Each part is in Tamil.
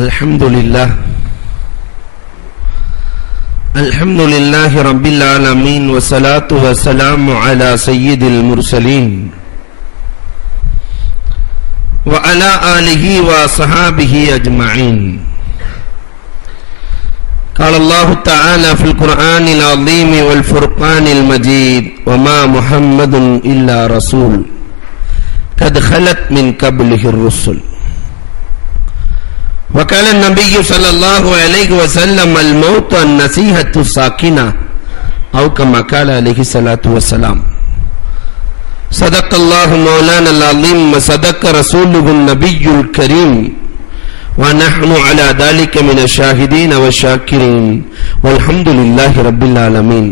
الحمد لله رب العالمين والصلاة والسلام على سيد المرسلين وعلى آله وصحابه أجمعين. قال الله تعالى في القرآن العظيم والفرقان المجيد: وما محمد إلا رسول قد خلت من قبله الرسل. وقال النبي صلى الله عليه وسلم: الموت النصيحة الساكنة، أو كما قال عليه الصلاة والسلام. صدق الله مولانا العظيم وصدق رسوله النبي الكريم ونحن على ذلك من الشاهدين والشاكرين والحمد لله رب العالمين.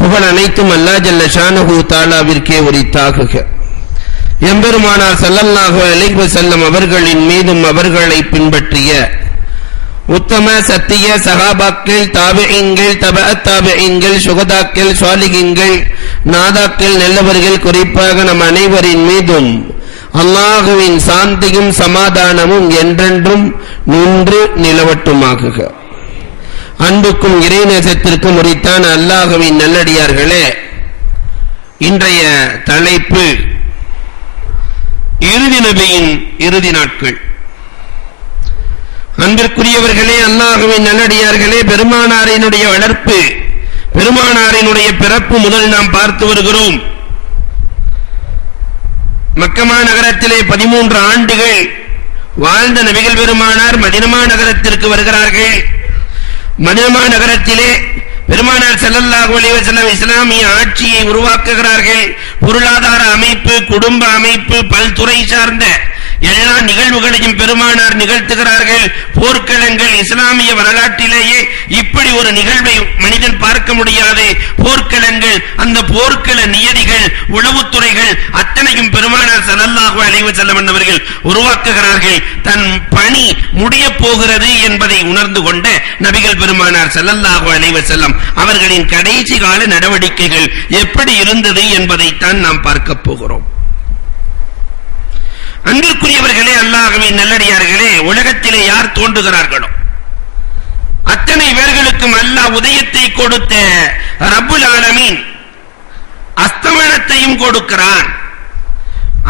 புகழ் அனைத்தும் அல்லாஹ் ஜல்ல ஷானஹு தஆலாவிற்கே உரித்தாகுக. எம்பெருமானார் ஸல்லல்லாஹு அலைஹி வஸல்லம் அவர்களின் மீதும் அவர்களை பின்பற்றிய உத்தம சத்திய சஹாபாக்கள், தாபிஈன்கள், தபஅத் தாபிஈன்கள், சுஹதாக்கள், ஸாலிஹீன்கள், நாதாக்கள், நல்லவர்கள், குறிப்பாக நம் அனைவரின் மீதும் அல்லாஹுவின் சாந்தியும் சமாதானமும் என்றென்றும் நின்று நிலவட்டுமாகுக. அன்புக்கும் இறைநேசத்திற்கும் உரித்தான அல்லாஹுவின் நல்லடியார்களே, இன்றைய தலைப்பு இறுதி நபியின் இறுதி நாட்கள். அன்பிற்குரியவர்களே, அல்லாஹுவின் நல்லடியார்களே, பெருமானாரினுடைய வளர்ப்பு, பெருமானாரினுடைய பிறப்பு முதல் நாம் பார்த்து வருகிறோம். மக்கமா நகரத்திலே 13 ஆண்டுகள் வாழ்ந்த நபிகள் பெருமானார் மதீனா நகரத்திற்கு வருகிறார்கள். மதீனா நகரத்திலே பெருமானார் ஸல்லல்லாஹு அலைஹி வஸல்லம் இஸ்லாமிய ஆட்சியை உருவாக்குகிறார்கள். பொருளாதார அமைப்பு, குடும்ப அமைப்பு, பல்துறை சார்ந்த எல்லா நிகழ்வுகளையும் பெருமானார் நிகழ்த்துகிறார்கள். போர்க்களங்கள் இஸ்லாமிய வரலாற்றிலேயே இப்படி ஒரு நிகழ்வை மனிதன் பார்க்க முடியாது. போர்க்களங்கள், அந்த போர்க்கள நியதிகள், உளவுத்துறைகள் அத்தனையும் பெருமானார் ஸல்லல்லாஹு அலைஹி வஸல்லம் அவர்கள் உருவாக்குகிறார்கள். தன் பணி முடிய போகிறது என்பதை உணர்ந்து கொண்ட நபிகள் பெருமானார் ஸல்லல்லாஹு அலைஹி வஸல்லம் அவர்களின் கடைசி கால நடவடிக்கைகள் எப்படி இருந்தது என்பதைத்தான் நாம் பார்க்க போகிறோம். அன்பிற்குரியவர்களே, அல்லாஹ்வின் நல்லடியார்களே, உலகத்திலே யார் தோன்றுகிறார்களோ அத்தனை பேர்களுக்கும் அல்லாஹ் உதயத்தை கொடுத்த ரப்புல் ஆலமீன் அஸ்தமனத்தையும் கொடுக்கிறான்.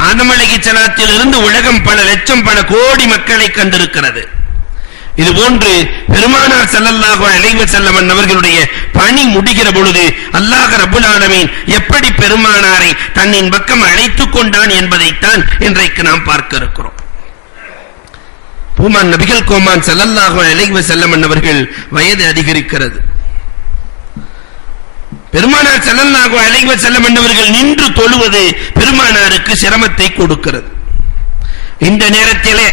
ஆதம் அலைஹிஸ்ஸலாத்தில் இருந்து உலகம் பல லட்சம் பல கோடி மக்களை கண்டிருக்கிறது. இதுபோன்று பெருமானார் ஸல்லல்லாஹு அலைஹி வஸல்லம் அவர்களுடைய பணி முடிகிற பொழுது அல்லாஹ் ரப்புல் ஆலமீன் எப்படி பெருமானாரை தன்னின் பக்கம் அழைத்துக் கொண்டான் என்பதைத்தான் இன்றைக்கு நாம் பார்க்க இருக்கிறோம். பூமான் நபிகள் கோமான் ஸல்லல்லாஹு அலைஹி வஸல்லம் அவர்கள் வயது அதிகரிக்கிறது. பெருமானார் ஸல்லல்லாஹு அலைஹி வஸல்லம் அவர்கள் நின்று தொழுவது பெருமானாருக்கு சிரமத்தை கொடுக்கிறது. இந்த நேரத்திலே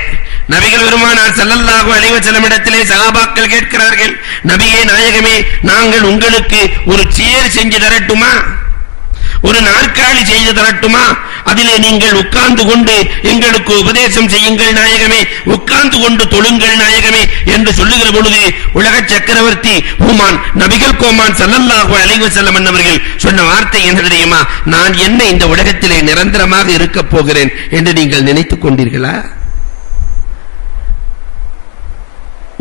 நபிகள் பெருமானார் ஸல்லல்லாஹு அலைஹி வஸல்லம் இடத்திலே சஹாபாக்கள் கேட்கிறார்கள்: நபியே நாயகமே, நாங்கள் உங்களுக்கு ஒரு சேர் செஞ்சு தரட்டுமா, ஒரு நாற்காலி செய்து தரட்டுமா, அதிலே நீங்கள் உட்கார்ந்து கொண்டு எங்களுக்கு உபதேசம் செய்யுங்கள் நாயகமே, உட்கார்ந்து கொண்டு தொழுங்கள் நாயகமே என்று சொல்லுகிற பொழுது உலக சக்கரவர்த்தி பூமான் நபிகள் கோமான் ஸல்லல்லாஹு அலைஹி வஸல்லம் அவர்கள் சொன்ன வார்த்தை என்ன தெரியுமா? நான் என்ன இந்த உலகத்திலே நிரந்தரமாக இருக்க போகிறேன் என்று நீங்கள் நினைத்துக் கொண்டீர்களா?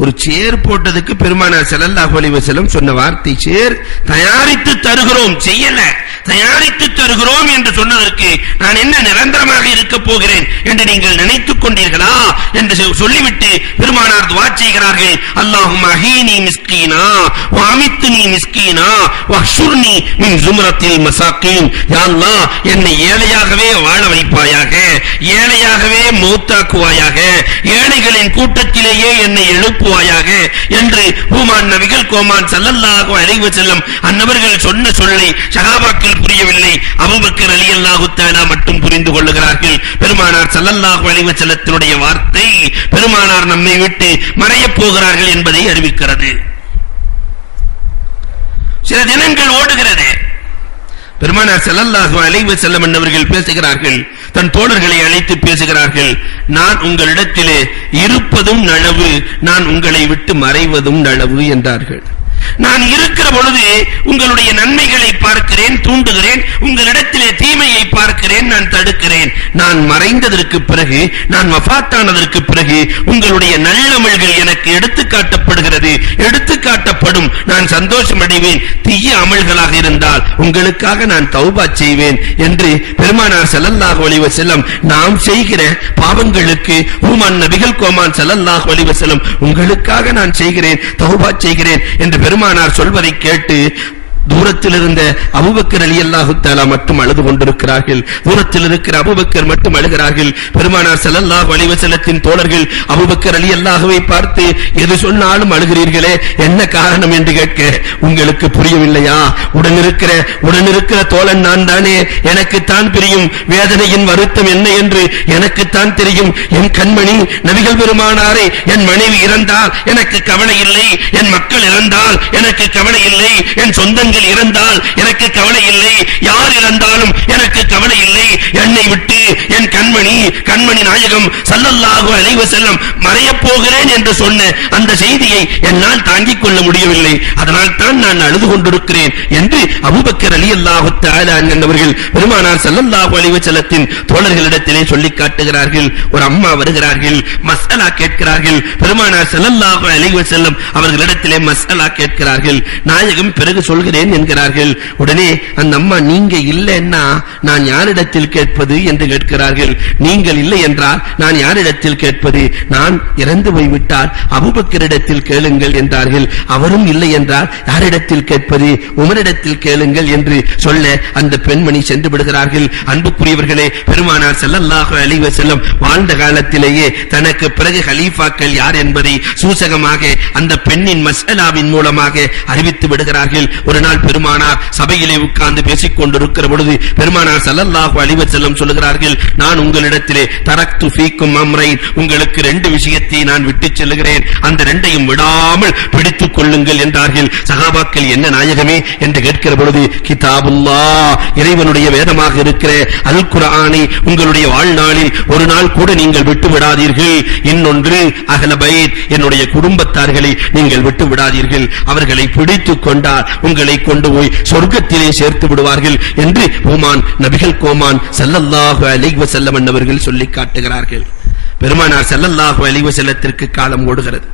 ஒரு சேர் போட்டதுக்கு பெருமானார் ஸல்லல்லாஹு அலைஹி வஸல்லம் சொன்ன வார்த்தை, சேர் தயாரித்து தருகிறோம், செய்யல, தயாரித்து தருகிறோம் என்று சொன்னதற்கு நான் என்ன நிரந்தரமாக இருக்க போகிறேன் என்று நீங்கள் நினைத்துக் கொண்டீர்களா என்று சொல்லிவிட்டு பெருமானார் துஆ செய்கிறார்கள்: அல்லாஹும்ம அஹீனி மிஸ்கீனா வ அமித்னி மிஸ்கீனா வஹ்ஷுர்னி மின் ஜும்ரத்தில் மசாகீன். யா அல்லாஹ், என்னை ஏழையாகவே வாழ வைப்பாயாக, ஏழையாகவே மௌத்தாக்குவாயாக, ஏழைகளின் கூட்டத்திலேயே என்னை எழுப்புவாயாக என்று பூமான் நபிகள் கோமான் ஸல்லல்லாஹு அலைஹி வஸல்லம் அன்னவர்கள் சொன்ன சொல்லை சஹாபாக்கள் புரியவில்லை. அபூபக்கர் ரலியல்லாஹு தஆலா மட்டும் புரிந்து கொள்ளுகிறார்கள். பெருமானார் ஸல்லல்லாஹு அலைஹி வஸல்லத்தினுடைய வார்த்தை பெருமானார் நம்மை விட்டு மறையப் போகிறார்கள் என்பதை அறிவிக்கிறது. சில தினங்கள் ஓடுகிறது. பெருமானார் ஸல்லல்லாஹு அலைஹி வஸல்லம் அவர்கள் பேசுகிறார்கள், தன் தோழர்களை அழைத்து பேசுகிறார்கள்: நான் உங்களிடத்திலே இருப்பதும் நலவு, நான் உங்களை விட்டு மறைவதும் நலவு என்றார்கள். நான் இருக்கிற பொழுது உங்களுடைய நன்மைகளை பார்க்கிறேன், தூண்டுகிறேன், உங்களிடத்திலே தீமையை பார்க்கிறேன், நான் தடுக்கிறேன். நான் மறைந்ததற்கு பிறகு, நான் வஃபாத்தானதற்கு பிறகு உங்களுடைய நல்லமல்கள் எனக்கு எடுத்துக்காட்டப்படுகிறது, எடுத்துக்காட்டப்படும். நான் சந்தோஷம் அடைவேன். தீய அமல்களாக இருந்தால் உங்களுக்காக நான் தௌபா செய்வேன் என்று பெருமானார் ஸல்லல்லாஹு அலைஹி வஸல்லம் நாம் செய்கிற பாவங்களுக்கு ஹுமான் நபிகள் கோமான் ஸல்லல்லாஹு அலைஹி வஸல்லம் உங்களுக்காக நான் செய்கிறேன், தௌபா செய்கிறேன் என்று பெருமானார் சொல்வதை கேட்டு தூரத்தில் இருந்த அபூபக்கர் ரலியல்லாஹு தஆலா மட்டும் அழுது கொண்டிருக்கிறார்கள். தூரத்தில் இருக்கிற அபூபக்கர் மட்டும் அழுகிறார்கள். பெருமானார் ஸல்லல்லாஹு அலைஹி வஸல்லத்தின் தோழர்கள் அபூபக்கர் ரலியல்லாஹுவை பார்த்து, எது சொன்னாலும் அழுகிறீர்களே, என்ன காரணம் என்று கேட்க, உங்களுக்கு புரியவில்லையா? உடனிருக்கிற தோழன் நான் தானே, எனக்குத்தான் தெரியும் வேதனையின் வருத்தம் என்ன என்று எனக்குத்தான் தெரியும். என் கண்மணி நபிகள் பெருமானாரே, என் மனைவி இறந்தால் எனக்கு கவலை இல்லை, என் மக்கள் இறந்தால் எனக்கு கவலை இல்லை, என் சொந்தங்கள் இறந்தால் எனக்கு கவலை இல்லை, யார் இறந்தாலும் எனக்கு கவலை இல்லை. என்னை விட்டு என் கண்மணி நாயகம் ஸல்லல்லாஹு அலைஹி வஸல்லம் மறையப் போகிறேன் என்று சொன்ன அந்த செய்தியை என்னால் தாங்கிக் கொள்ள முடியவில்லை. அதனால் தான் நான் அழுது கொண்டிருக்கிறேன் என்று அபூபக்கர் ரலியல்லாஹு தஆலா என்பவர்கள் பெருமானார் ஸல்லல்லாஹு அலைஹி வஸல்லத்தின் தோழர்களிடத்திலே சொல்லி காட்டுகிறார்கள். ஒரு அம்மா வருகிறார்கள், மஸ்அலா கேட்கிறார்கள். பெருமானார் ஸல்லல்லாஹு அலைஹி வஸல்லம் அவர்களிடத்திலே மஸ்அலா கேட்கிறார்கள். நாயகம் பிறகு சொல்கிறேன் என்கிறார்கள். உடனே அந்த அம்மா, நீங்க இல்லைன்னா நான் யாரிடத்தில் கேட்பது என்று கேட்கிறார்கள். நீங்கள் இல்லை என்றால் நான் யாரிடத்தில் கேட்பது? நான் இறந்து போய்விட்டால் அபூபக்கரிடத்தில் கேளுங்கள் என்றார்கள். அவரும் இல்லை என்றால் யாரிடத்தில் கேட்பது? உமரிடத்தில் கேளுங்கள் என்று சொல்ல அந்த பெண்மணி சென்று விடுகிறார்கள். அன்புக்குரியவர்களே, பெருமானார் ஸல்லல்லாஹு அலைஹி வஸல்லம் வாழ்ந்த காலத்திலேயே தனக்கு பிறகு கலீஃபாக்கள் யார் என்பதை சூசகமாக அந்த பெண்ணின் மஸ்அலாவின் மூலமாக அறிவித்து விடுகிறார்கள். ஒரு நாள் பெருமானார் சபையிலே உட்கார்ந்து பேசிக் கொண்டிருக்கிற பொழுது பெருமானார் ஸல்லல்லாஹு அலைஹி வஸல்லம் சொல்கிறார்கள், நான் உங்களிடத்திலே தரக்து ஃபீக்கும் அம்ரைன், உங்களுக்கு 2 விஷயத்தை நான் விட்டுச் செல்கிறேன், அந்த 2ஐயும் விடாமல் பிடித்துக் கொள்ளுங்கள் என்றார்கள். சஹாபாக்கள், என்ன நாயகமே என்று கேட்கிற பொழுது, கிதாபுல்லாஹ், இறைவனுடைய வேதமாக இருக்கிற அல் குர்ஆனை உங்களுடைய வாழ்நாளில் ஒரு நாள் கூட நீங்கள் விட்டு விடாதீர்கள். இன்னொன்று அஹ்ல பைத், என்னுடைய குடும்பத்தார்களை நீங்கள் விட்டு விடாதீர்கள். அவர்களை பிடித்துக் கொண்டால் உங்களை கொண்டு போய் சொர்க்கத்திலே சேர்த்து விடுவார்கள் என்று ஹுமான் நபிகள் கோமான் ஸல்லல்லாஹு அலைஹி வஸல்லம் அவர்கள் சொல்லி காட்டுகிறார்கள். பெருமானார் ஸல்லல்லாஹு அலைஹி வஸல்லத்திற்கு காலம் ஓடுகிறது.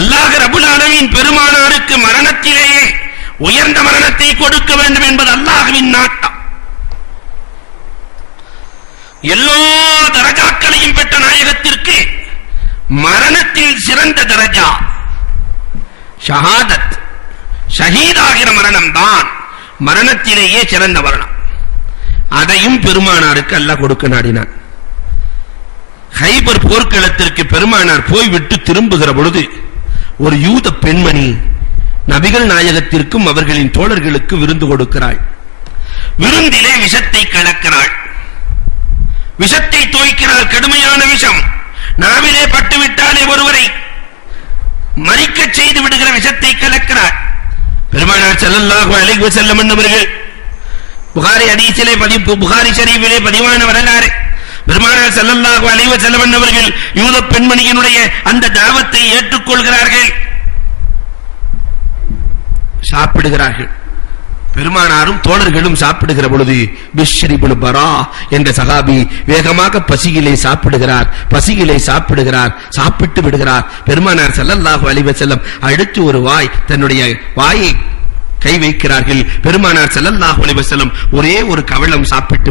அல்லாஹ் ரப்பல் ஆலமீன் பெருமானாருக்கு மரணத்திலேயே உயர்ந்த மரணத்தை கொடுக்க வேண்டும் என்பது அல்லாஹ்வின் நாட்டம். எல்லா தரஜாக்களையும் பெற்ற நாயகத்திற்கு மரணத்தில் சிறந்த தரஜா ஷஹாதத், ஷஹீதாகிற மரணம் தான் மரணத்திலேயே சிறந்த மரணம். அதையும் பெருமானாருக்கு அல்லாஹ் கொடுக்க நாடினான். ஹைபர் போர்க்களத்திற்கு பெருமானார் போய்விட்டு திரும்புகிற பொழுது ஒரு யூத பெண்மணி நபிகள் நாயகத்திற்கும் அவர்களின் தோழர்களுக்கு விருந்து கொடுக்கிறாள். விருந்திலே விஷத்தை கலக்கிறாள், விஷத்தை தோய்க்கிறாள். கடுமையான விஷம் நாவிலே பட்டுவிட்டாலே ஒருவரை மரிக்க செய்து விடுகிற விஷத்தை கலக்கிறார். பெருமானார் ஸல்லல்லாஹு அலைஹி வஸல்லம் அவர்கள் புகாரி ஹதீஸிலே புகாரி ஷரீஃபிலே பதிவான வரலாறு. பெருமானார் ஸல்லல்லாஹு அலைஹி வஸல்லம் அவர்கள் யூத பெண்மணியினுடைய அந்த தாவத்தை ஏற்றுக்கொள்கிறார்கள், சாப்பிடுகிறார்கள். பெருமானாரும் தோழர்களும் சாப்பிடுகிற பொழுது பிஷ்ர் இப்னு பரா என்ற சஹாபி வேகமாக பசியிலே சாப்பிடுகிறார், சாப்பிட்டு விடுகிறார். பெருமானார் ஸல்லல்லாஹு அலைஹி வஸல்லம் அடுத்து ஒரு வாய் தன்னுடைய வாயை கை வைக்கிறார்கள். பெருமானார் ஸல்லல்லாஹு அலைஹி வஸல்லம் ஒரே ஒரு கவளம் சாப்பிட்டு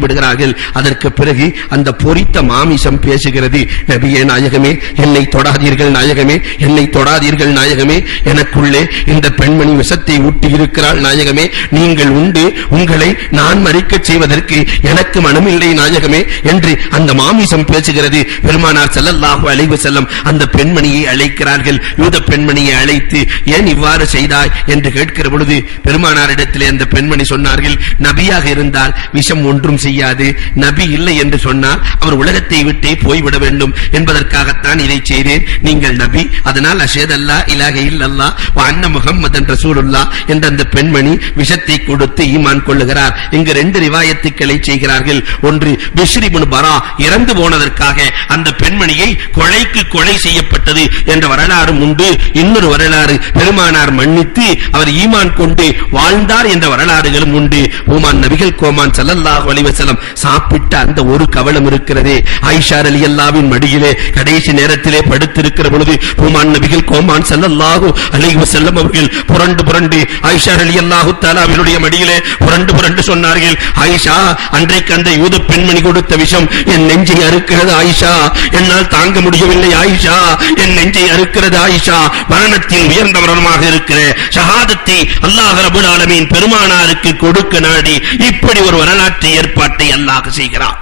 விடுகிறார்கள். அதற்கு பிறகு அந்த பொரித்த மாமிசம் பேசுகிறது, நபியே நாயகமே, என்னை தொடாதீர்கள் நாயகமே, என்னை தொடாதீர்கள் நாயகமே, எனக்குள்ளே இந்த பெண்மணி விஷத்தை ஊட்டி இருக்கிறாள் நாயகமே, நீங்கள் உண்டு, உங்களை நான் மரிக்கச் செய்வதற்கு எனக்கு மனமில்லை நாயகமே என்று அந்த மாமிசம் பேசுகிறது. பெருமானார் ஸல்லல்லாஹு அலைஹி வஸல்லம் அந்த பெண்மணியை அழைக்கிறார்கள். யூத பெண்மணியை அழைத்து, ஏன் இவ்வாறு செய்தாய் என்று கேட்கிற பொழுது பெருமானாரிடத்திலே அந்த பெண்மணி சொன்னார்கள், நபியாக இருந்தால் விஷம் ஒன்றும் செய்யாது, நபி இல்லை என்று சொன்னால் அவர் உலகத்தை விட்டே போய்விட வேண்டும் என்பதற்காகத்தான் இதை செய்தேன். நீங்கள் நபி, அதனால் அஷஹது அல்லா இலாஹ இல்லல்லாஹ் வ அன்ன முஹம்மதன் ரசூலுல்லாஹ் என்ற அந்த பெண்மணி விஷத்தை கொடுத்து ஈமான் கொள்ளுகிறார். இங்கு 2 ரிவாயத்துக்களை செய்கிறார்கள். ஒன்று, பிஷ்ர் இப்னு பரா இறந்து போனதற்காக அந்த பெண்மணியை கொலைக்கு கொலை செய்யப்பட்டது என்ற வரலாறும் உண்டு. இன்னொரு வரலாறு, பெருமானார் மன்னித்து அவர் ஈமான் கொண்டு வாழ்ந்தார் என்ற வரலாறுகளும் உண்டு. பூமான் நபிகள் கோமான் ஸல்லல்லாஹு அலைஹி வஸல்லம் சாப்பிட்ட அந்த ஒரு கவளம் இருக்கிறதே, ஆயிஷா ரலியல்லாஹுவின் மடியிலே கடைசி நேரத்திலே படுத்திருக்கிற பொழுது பூமான் நபிகள் கோமான் ஸல்லல்லாஹு அலைஹி வஸல்லம் அவர்கள் புரண்டு புரண்டு ஆயிஷா ரலியல்லாஹு தஆலாவினுடைய மடியிலே புரண்டு புரண்டு சொன்னார்கள், ஆயிஷா, அன்றைக்கு அந்த யூத பெண்மணி கொடுத்த விஷம் என் நெஞ்சை அறுக்கிறது ஆயிஷா, என்னால் தாங்க முடியவில்லை ஆயிஷா, என் நெஞ்சை அறுக்கிறது ஆயிஷா. மரணத்தில் உயர்ந்த மரணமாக இருக்கிற ஷஹாதத்தை அல்லாஹ் ரப்பல் ஆலமீன் பெருமானாருக்கு கொடுக்க நாடி இப்படி ஒரு வரலாற்று ஏற்பாட்டை அல்லாஹ் செய்கிறார்.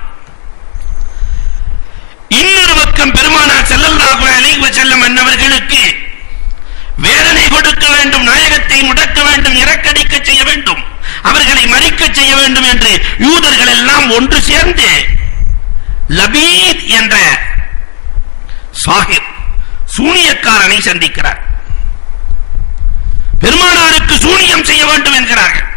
இன்னொரு பக்கம் பெருமானார் ஸல்லல்லாஹு அலைஹி வஸல்லம் அன்னவர்களுக்கு வேதனை கொடுக்க வேண்டும், நாயகத்தை முடக்க வேண்டும், இறக்கடிக்க செய்ய வேண்டும், அவர்களை மறிக்க செய்ய வேண்டும் என்று யூதர்கள் எல்லாம் ஒன்று சேர்ந்து லபீத் என்ற சாஹிப் சூனியக்காரனை சந்திக்கிறார். பெருமானாருக்கு சூனியம் செய்ய வேண்டும் என்கிறார்கள்.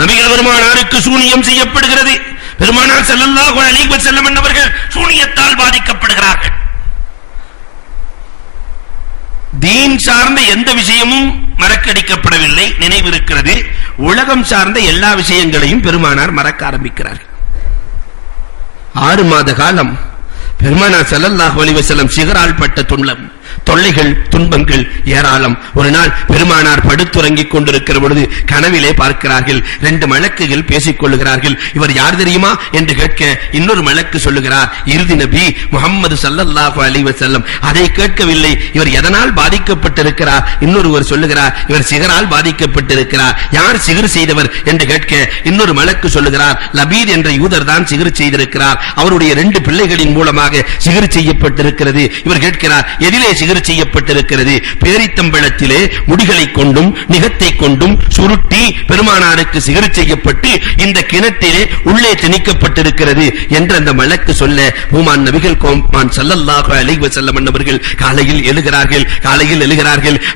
நபிகள் பெருமானாருக்கு சூனியம் செய்யப்படுகிறது. பெருமானார் ஸல்லல்லாஹு அலைஹி வஸல்லம் என்பவர்கள் சூனியத்தால் பாதிக்கப்படுகிறார்கள். தீன் சார்ந்த எந்த விஷயமும் மறக்கடிக்கப்படவில்லை, நினைவிருக்கிறது. உலகம் சார்ந்த எல்லா விஷயங்களையும் பெருமானார் மறக்க ஆரம்பிக்கிறார்கள். 6 மாத காலம் பெருமானார் ஸல்லல்லாஹு அலைஹி வஸல்லம் சிகரால் பட்ட தொல்லைகள் துன்பங்கள் ஏராளம். ஒரு நாள் பெருமானார் படுத்துறங்கிக் கொண்டிருக்கிற பொழுது கனவிலே பார்க்கிறார்கள், 2 மலக்குகள் பேசிக் கொள்ளுகிறார்கள். இவர் யார் தெரியுமா என்று கேட்க இன்னொரு மலக்கு சொல்லுகிறார், இறுதி நபி முஹம்மது ஸல்லல்லாஹு அலைஹி வஸல்லம். அதை கேட்கவில்லை, இவர் எதனால் பாதிக்கப்பட்டிருக்கிறார்? இன்னொருவர் சொல்லுகிறார், இவர் சிகரால் பாதிக்கப்பட்டிருக்கிறார். யார் சிகர் செய்தவர் என்று கேட்க இன்னொரு மலக்கு சொல்லுகிறார், லபீத் என்ற யூதர் தான் சிகர் செய்திருக்கிறார், அவருடைய 2 பிள்ளைகளின் மூலமாக சிகர் செய்யப்பட்டிருக்கிறது. இவர் கேட்கிறார், எதிலே சிகர் செய்யப்பட்டிருக்கிறது? பேரித்தம்பளத்திலே முடிகளை கொண்டும் நிகத்தை கொண்டும் சுருட்டி பெருமானாருக்கு சிகர் செய்யப்பட்டு இந்த கிணற்றிலே உள்ளே திணிக்கப்பட்டிருக்கிறது என்று அந்த மலக்கு சொல்ல பூமான் நபிகள் கோமான் ஸல்லல்லாஹு அலைஹி வஸல்லம் அவர்கள் காலையில் எழுகிறார்கள்.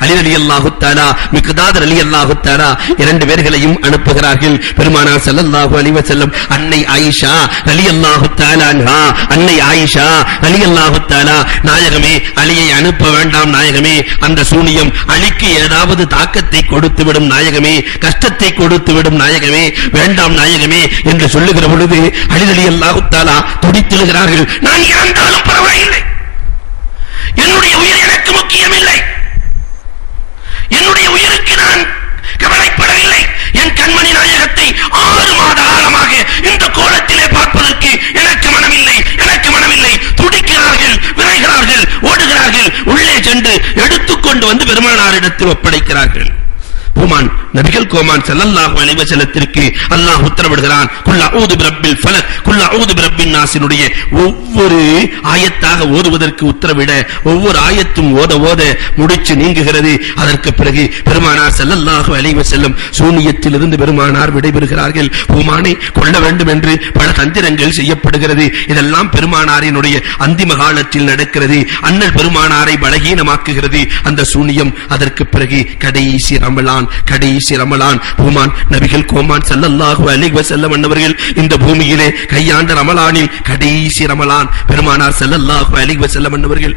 அலி ரலியல்லாஹு தஆலா, மிக்தாத் ரலியல்லாஹு தஆலா 2 பேர்களையும் அனுப்புகிறார்கள். பெருமானார் ஸல்லல்லாஹு அலைஹி வஸல்லம் அன்னை ஆயிஷா ரலியல்லாஹு தஆலா அன்ஹா, அன்னை ஆயிஷா ரலியல்லாஹு தஆலா, நாயகமே அலியை அனுப்ப வேண்டாம் நாயகமே, அந்த சூனியம் அலிக்கு ஏதாவது தாக்கத்தை கொடுத்து விடும் நாயகமே, கஷ்டத்தை கொடுத்து விடும் நாயகமே, வேண்டாம் நாயகமே என்று சொல்லுகிற பொழுது அலி ரலியல்லாஹு தஆலா துடித்தெழுகிறார்கள். நான் இறந்தாலும் பரவாயில்லை, என்னுடைய உயிர் எனக்கு முக்கியமில்லை, என்னுடைய உயிருக்கு நான் கவலைப்படவில்லை, என் கண்மணி நாயகத்தை 6 மாத காலமாக இந்த கோலத்திலே பார்ப்பதற்கு எனக்கு மனமில்லை, துடிக்கிறார்கள், விரைகிறார்கள், ஓடுகிறார்கள், உள்ளே சென்று எடுத்துக்கொண்டு வந்து பெருமானாரிடத்தில் ஒப்படைக்கிறார்கள். பூமான் நபிகள் கோமான் ஸல்லல்லாஹு அலைஹி வஸல்லத்திற்கு அல்லாஹ் உத்தரவிடுகிறான், குல் அஊது பிரப்பில் ஃபலக், குல் அஊது பிரப்பின் நாஸினுடைய ஒவ்வொரு ஆயத்தாக ஓதுவதற்கு உத்தரவிட ஒவ்வொரு ஆயத்தும் ஓத முடிச்சு நீங்குகிறது. அதற்கு பிறகு பெருமானார் ஸல்லல்லாஹு அலைஹி வஸல்லம் சூனியத்திலிருந்து பெருமானார் விடைபெறுகிறார்கள். பூமானை கொள்ள வேண்டும் என்று பல தந்திரங்கள் செய்யப்படுகிறது. இதெல்லாம் பெருமானாரினுடைய அந்திம காலத்தில் நடக்கிறது. அண்ணல் பெருமானாரை பலகீனமாக்குகிறது அந்த சூனியம். அதற்கு பிறகு கடைசி ரமலான் பூமான் நபிகள் கோமான் ஸல்லல்லாஹு அலைஹி வஸல்லம் அன்னவர்கள் இந்த பூமியிலே கையாண்ட ரமலானில் கடைசி ரமலான் பெருமானார் ஸல்லல்லாஹு அலைஹி வஸல்லம் அன்னவர்கள்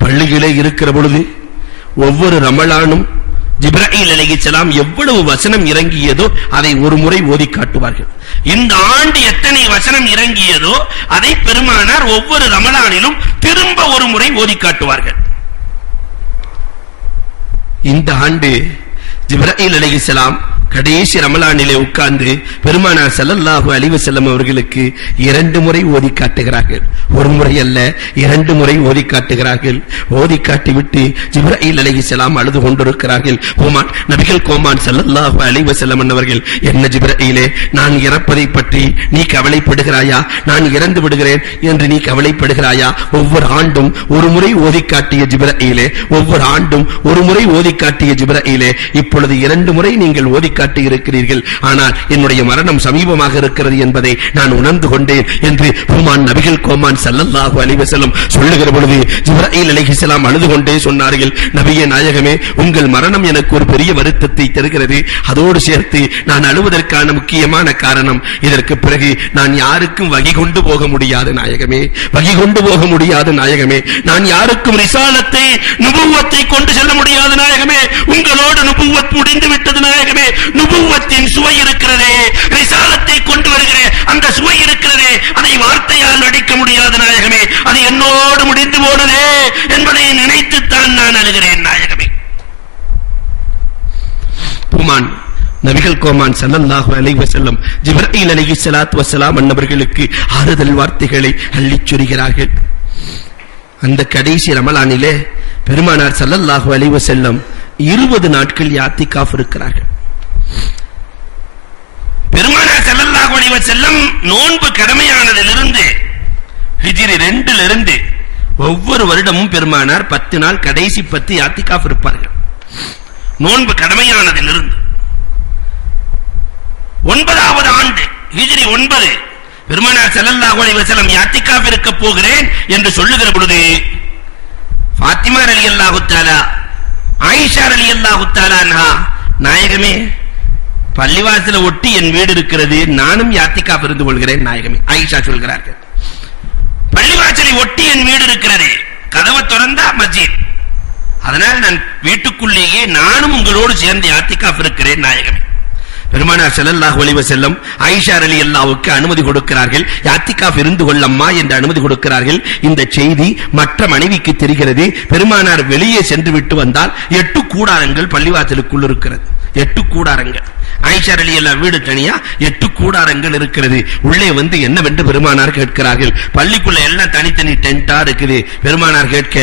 பள்ளியிலே இருக்கிற பொழுது ஒவ்வொரு ரமலானும் ஜிப்ராயில் அலைஹிஸ்ஸலாம் எவ்வளவு வசனம் இறங்கியதோ அதை ஒரு முறை ஓதி காட்டுவார்கள். இந்த ஆண்டு எத்தனை வசனம் இறங்கியதோ அதை பெருமானார் ஒவ்வொரு ரமலானிலும் திரும்ப ஒரு முறை ஓதி காட்டுவார்கள். இந்த ஆண்டு ஜிப்ராயில் அலைஹிஸ்ஸலாம் கடைசி ரமலானிலே உட்கார்ந்து பெருமானார் ஸல்லல்லாஹு அலைஹி வஸல்லம் அவர்களுக்கு 2 முறை ஓதி காட்டுகிறார்கள். ஒரு முறை அல்ல, 2 முறை ஓதி காட்டுகிறார்கள். ஓதி காட்டிவிட்டு ஜிப்ரீல் அலைஹிஸ்ஸலாம் அழுது கொண்டிருக்கிறார்கள். கோமான் நபிகள் கோமான் ஸல்லல்லாஹு அலைஹி வஸல்லம் அவர்கள், என்ன ஜிப்ரீலே, நான் இறப்பதை பற்றி நீ கவலைப்படுகிறாயா? நான் இறந்து விடுகிறேன் என்று நீ கவலைப்படுகிறாயா? ஒவ்வொரு ஆண்டும் ஒரு முறை ஓதி காட்டிய ஜிப்ரீலே, ஒவ்வொரு ஆண்டும் ஒரு முறை ஓதி காட்டிய ஜிப்ரீலே, இப்பொழுது 2 முறை நீங்கள் ஓதி காட்டி இருக்கிறீர்கள். ஆனால் என்னுடைய மரணம் சமீபமாக இருக்கிறது என்பதை நான் உணர்ந்து கொண்டேன் என்று ஹுமான் நபிகள் கோமான் ஸல்லல்லாஹு அலைஹி வஸல்லம் சொல்லுகிற பொழுது ஜிப்ரீல் அலைஹிஸ்ஸலாம் அழுது கொண்டே சொன்னார்கள், நபியே நாயகமே, உங்கள் மரணம் எனக்கு ஒரு பெரிய வருத்தத்தை தருகிறது. அதோடு சேர்த்து நான் அழுவதற்கான முக்கியமான காரணம், இதற்கு பிறகு நான் யாருக்கும் வகை கொண்டு போக முடியாது நாயகமே, வகை கொண்டு போக முடியாது நாயகமே. நான் யாருக்கும் ரிசாலத்தை நுபுவத்தை கொண்டு செல்ல முடியாது நாயகமே. உங்களோடு நுபுவத் முடிந்து விட்டது நாயகமே. நுபுவத்தின் சுவை இருக்கிறதே, ரிசாலத்தை கொண்டு வருகிற அந்த சுவை இருக்கிறதே, அதை வார்த்தையால் அடிக்க முடியாது நாயகமே. அது என்னோடு முடிந்து போனதே என்பதை நினைத்துத்தான் நான் அழுகிறேன் நாயகமே. புமான் நபிகள் கோமான் ஸல்லல்லாஹு அலைஹி வஸல்லம் ஜிப்ரீல் அலைஹிஸ்ஸலாத்து வஸ்ஸலாம் அன்னவர்களுக்கு ஆறுதல் வார்த்தைகளை அள்ளிச் சொரிகிறார்கள். அந்த கடைசி ரமலானிலே பெருமானார் ஸல்லல்லாஹு அலைஹி வஸல்லம் 20 நாட்கள் யாத்திகாஃப் இருக்கிறார்கள். பெருமானார் ஸல்லல்லாஹு அலைஹி வஸல்லம் நோன்பு கடமையானதிலிருந்து ஹிஜ்ரி 2 ஒவ்வொரு வருடமும் பெருமானார் 10 நாள் கடைசி 10 யாத்திகாஃப் இருப்பார்கள். நோன்பு கடமையானதிலிருந்து 9வது ஆண்டு ஹிஜ்ரி 9 பெருமானார் ஸல்லல்லாஹு அலைஹி வஸல்லம் யாத்திகாஃப் இருக்க போகிறேன் என்று சொல்லுகிற பொழுது ஃபாத்திமா ரலியல்லாஹு தஆலா, ஆயிஷா ரலியல்லாஹு தஆலா அன்ஹா, நாயகமே, பள்ளிவாசல ஒட்டி என் வீடு இருக்கிறது, நானும் யாத்திகாஃப் இருந்து கொள்கிறேன் நாயகமே. ஆயிஷா சொல்கிறார்கள், பள்ளிவாசலை ஒட்டி என் வீடு இருக்கிறது, கதவை திறந்தா மஸ்ஜித், அதனால் நான் வீட்டுக்குள்ளேயே நானும் உங்களோடு சேர்ந்து யாத்திகாஃப் இருக்கிறேன் நாயகமே. பெருமானார் ஸல்லல்லாஹு அலைஹி வஸல்லம் ஆயிஷா ரலியல்லாஹுக்கு அனுமதி கொடுக்கிறார்கள், யாத்திகாஃப் இருந்து கொள்ளம்மா என்று அனுமதி கொடுக்கிறார்கள். இந்த செய்தி மற்ற மனைவிக்கு தெரிகிறது. பெருமானார் வெளியே சென்று விட்டு வந்தால் 8 கூடாரங்கள் பள்ளிவாசலுக்குள் இருக்கிறது. 8 கூடாரங்கள். ஆயிஷா ரலியல்லாஹு வீடு தனியா, 8 கூடாரங்கள் இருக்கிறது. உள்ளே வந்து என்னவென்று பெருமானார் கேட்கிறார்கள். பள்ளிக்குள்ள எல்லாம் தனித்தனி டென்டா இருக்குது. பெருமானார் கேட்க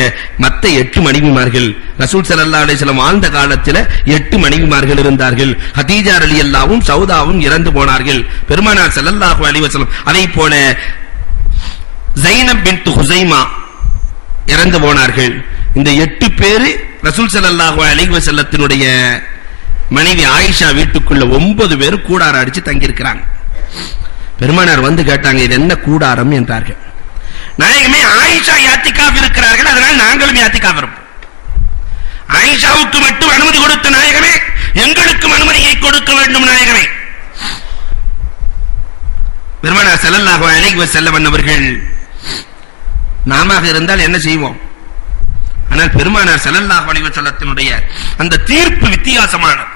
மத்த 8 மனைவிமார்கள், ரசூல் ஸல்லல்லாஹு அலைஹி வஸல்லம் வாழ்ந்த காலத்தில் 8 மனைவிமார்கள் இருந்தார்கள். ஹதீஜா ரலியல்லாஹும் சௌதாவும் இறந்து போனார்கள். பெருமானார் ஸல்லல்லாஹு அலைஹி வஸல்லம் அதை போல ஸைனப் பின்த் ஹுஸைமா இறந்து போனார்கள். இந்த 8 பேரு ரசூல் ஸல்லல்லாஹு அலைஹி வஸல்லத்தினுடைய மனைவி ஆயிஷா வீட்டுக்குள்ள 9 பேர் கூடாரம் அடிச்சு தங்கி இருக்கிறாங்க. பெருமானார் வந்து கேட்டாங்க, இது என்ன கூடாரம் என்றார்கள். நாயகமே, ஆயிஷா யாத்திகாஃப் இருக்கிறார்கள், அதனால் நாங்களும் யாத்திகாஃப் இருப்போம். ஆயிஷாவுக்கு மட்டும் அனுமதி கொடுத்த நாயகமே, எங்களுக்கும் அனுமதியை கொடுக்க வேண்டும் நாயகமே. பெருமானார் ஸல்லல்லாஹு அலைஹி வஸல்லம் அவர்கள் நாம இருந்தால் என்ன செய்வோம்? ஆனால் பெருமானார் ஸல்லல்லாஹு அலைஹி வஸல்லத்தினுடைய அந்த தீர்ப்பு வித்தியாசமானது,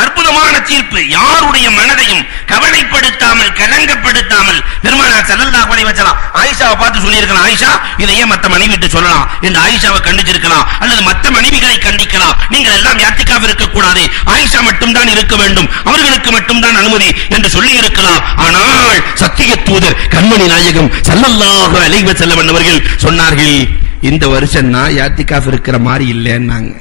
அற்புதமான தீர்ப்பு. யாருடைய மனதையும் கவலைப்படுத்தாமல் கலங்கப்படுத்தாமல் பெருமானார் ஸல்லல்லாஹு அலைஹி வஸல்லம் ஆயிஷாவை பார்த்து சொல்லியிருக்கலாம், ஆயிஷா இதை ஏன் மற்ற மனைவிட்டு சொல்லலாம் என்று ஆயிஷாவை கண்டிச்சிருக்கலாம், அல்லது மற்ற மனைவிகளை கண்டிக்கலாம். நீங்கள் எல்லாம் யாத்திகாஃப் இருக்கக்கூடாது, ஆயிஷா மட்டும்தான் இருக்க வேண்டும், அவர்களுக்கு மட்டும்தான் அனுமதி என்று சொல்லி இருக்கலாம். ஆனால் சத்திய தூதர் கண்மணி நாயகம் ஸல்லல்லாஹு அலைஹி வஸல்லம் அவர்கள் சொன்னார்கள், இந்த வருஷம் நான் யாத்திகாஃப் இருக்கிற மாதிரி இல்லைன்னாங்க.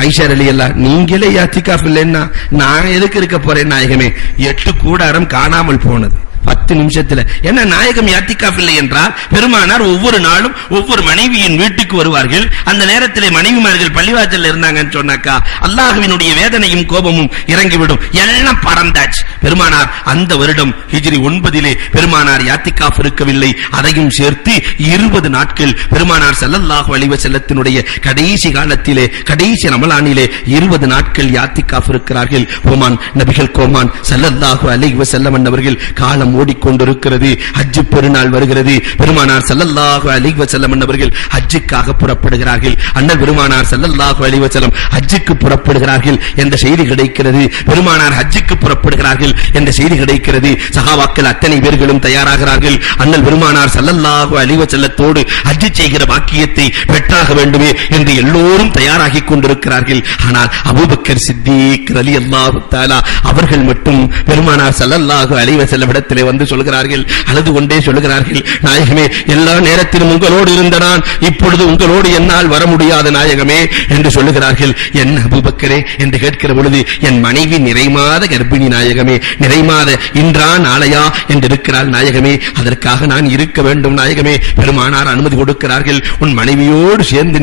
ஆயிஷா ரலியல்லாஹு, நீங்களே யாத்திகாஃப் இல்லைன்னா நான் எதுக்கு இருக்க போறேன் நாயகமே? 8 கூடாரம் காணாமல் போனது 10 நிமிஷத்துல. என்ன நாயகம் யாத்திகாஃப் இல்லை என்றால் பெருமானார் ஒவ்வொரு நாளும் ஒவ்வொரு மனைவியின் வீட்டுக்கு வருவார்கள். அந்த நேரத்திலே மனைவிமார்கள் பள்ளிவாசல்ல இருந்தாங்கன்னு சொன்னாக்கா அல்லாஹ்வினுடைய வேதனையும் கோபமும் இறங்கிவிடும். எல்லாம் பறந்தாச்சு. பெருமானார் அந்த வருடம் ஹிஜ்ரி 9 பெருமானார் யாத்திகாஃப் இருக்கவில்லை. அதையும் சேர்த்து 20 நாட்கள் பெருமானார் ஸல்லல்லாஹு அலைஹி வஸல்லத்தினுடைய கடைசி காலத்திலே, கடைசி ரமலானிலே 20 நாட்கள் யாத்திகாஃப் இருக்கிறார்கள். கோமான் நபிகள் கோமான் ஸல்லல்லாஹு அலைஹி வஸல்லம் அவர்கள் காலம் ஓடிக்கொண்டிருக்கிறது. ஹஜ் பெருநாள் வருகிறது. பெருமானார் ஸல்லல்லாஹு அலைஹி வஸல்லம் அவர்கள் ஹஜ்ஜுக்காக புறப்படுகிறார்கள். அண்ணல் பெருமானார் ஸல்லல்லாஹு அலைஹி வஸல்லம் ஹஜ்ஜுக்கு புறப்படுகிறார்கள் என்ற செய்தி கிடைக்கிறது. பெருமானார் ஹஜ்ஜுக்கு புறப்படுகிறார்கள் என்ற செய்தி கிடைக்கிறது. சஹாபாக்கள் அத்தனை பேர்களும் தயாராகிறார்கள். அண்ணல் பெருமானார் ஸல்லல்லாஹு அலைஹி வஸல்லத்தோடு ஹஜ் செய்கிற பாக்கியத்தை பெற்றாக வேண்டுமே என்று எல்லோரும் தயாராகி கொண்டிருக்கிறார்கள். ஆனால் அபூபக்கர் சித்திக் ரலியல்லாஹு தஆலா அவர்கள் மட்டும் பெருமானார் ஸல்லல்லாஹு அலைஹி வஸல்லம் இடத்திலே வந்து சொல்கிறார்கள், அழுது கொண்டே சொல்கிறார்கள், நாயகமே, எல்லா நேரத்திலும் உங்களோடு இருந்த நான் இப்பொழுது உங்களோடு என்னால் வர முடியாத நாயகமே என்று சொல்லுகிறார்கள். என்ன அபூபக்கரே என்று கேட்கிற பொழுது, என் மனைவி நிறைமாத கர்ப்பிணி நாயகமே, நிறைமாத இன்றா நாளையா என்று இருக்கிறாள் நாயகமே, அதற்காக நான் இருக்க வேண்டும் நாயகமே. பெருமானார் அனுமதி கொடுக்கிறார்கள். உன் மனைவியோடு சேர்ந்து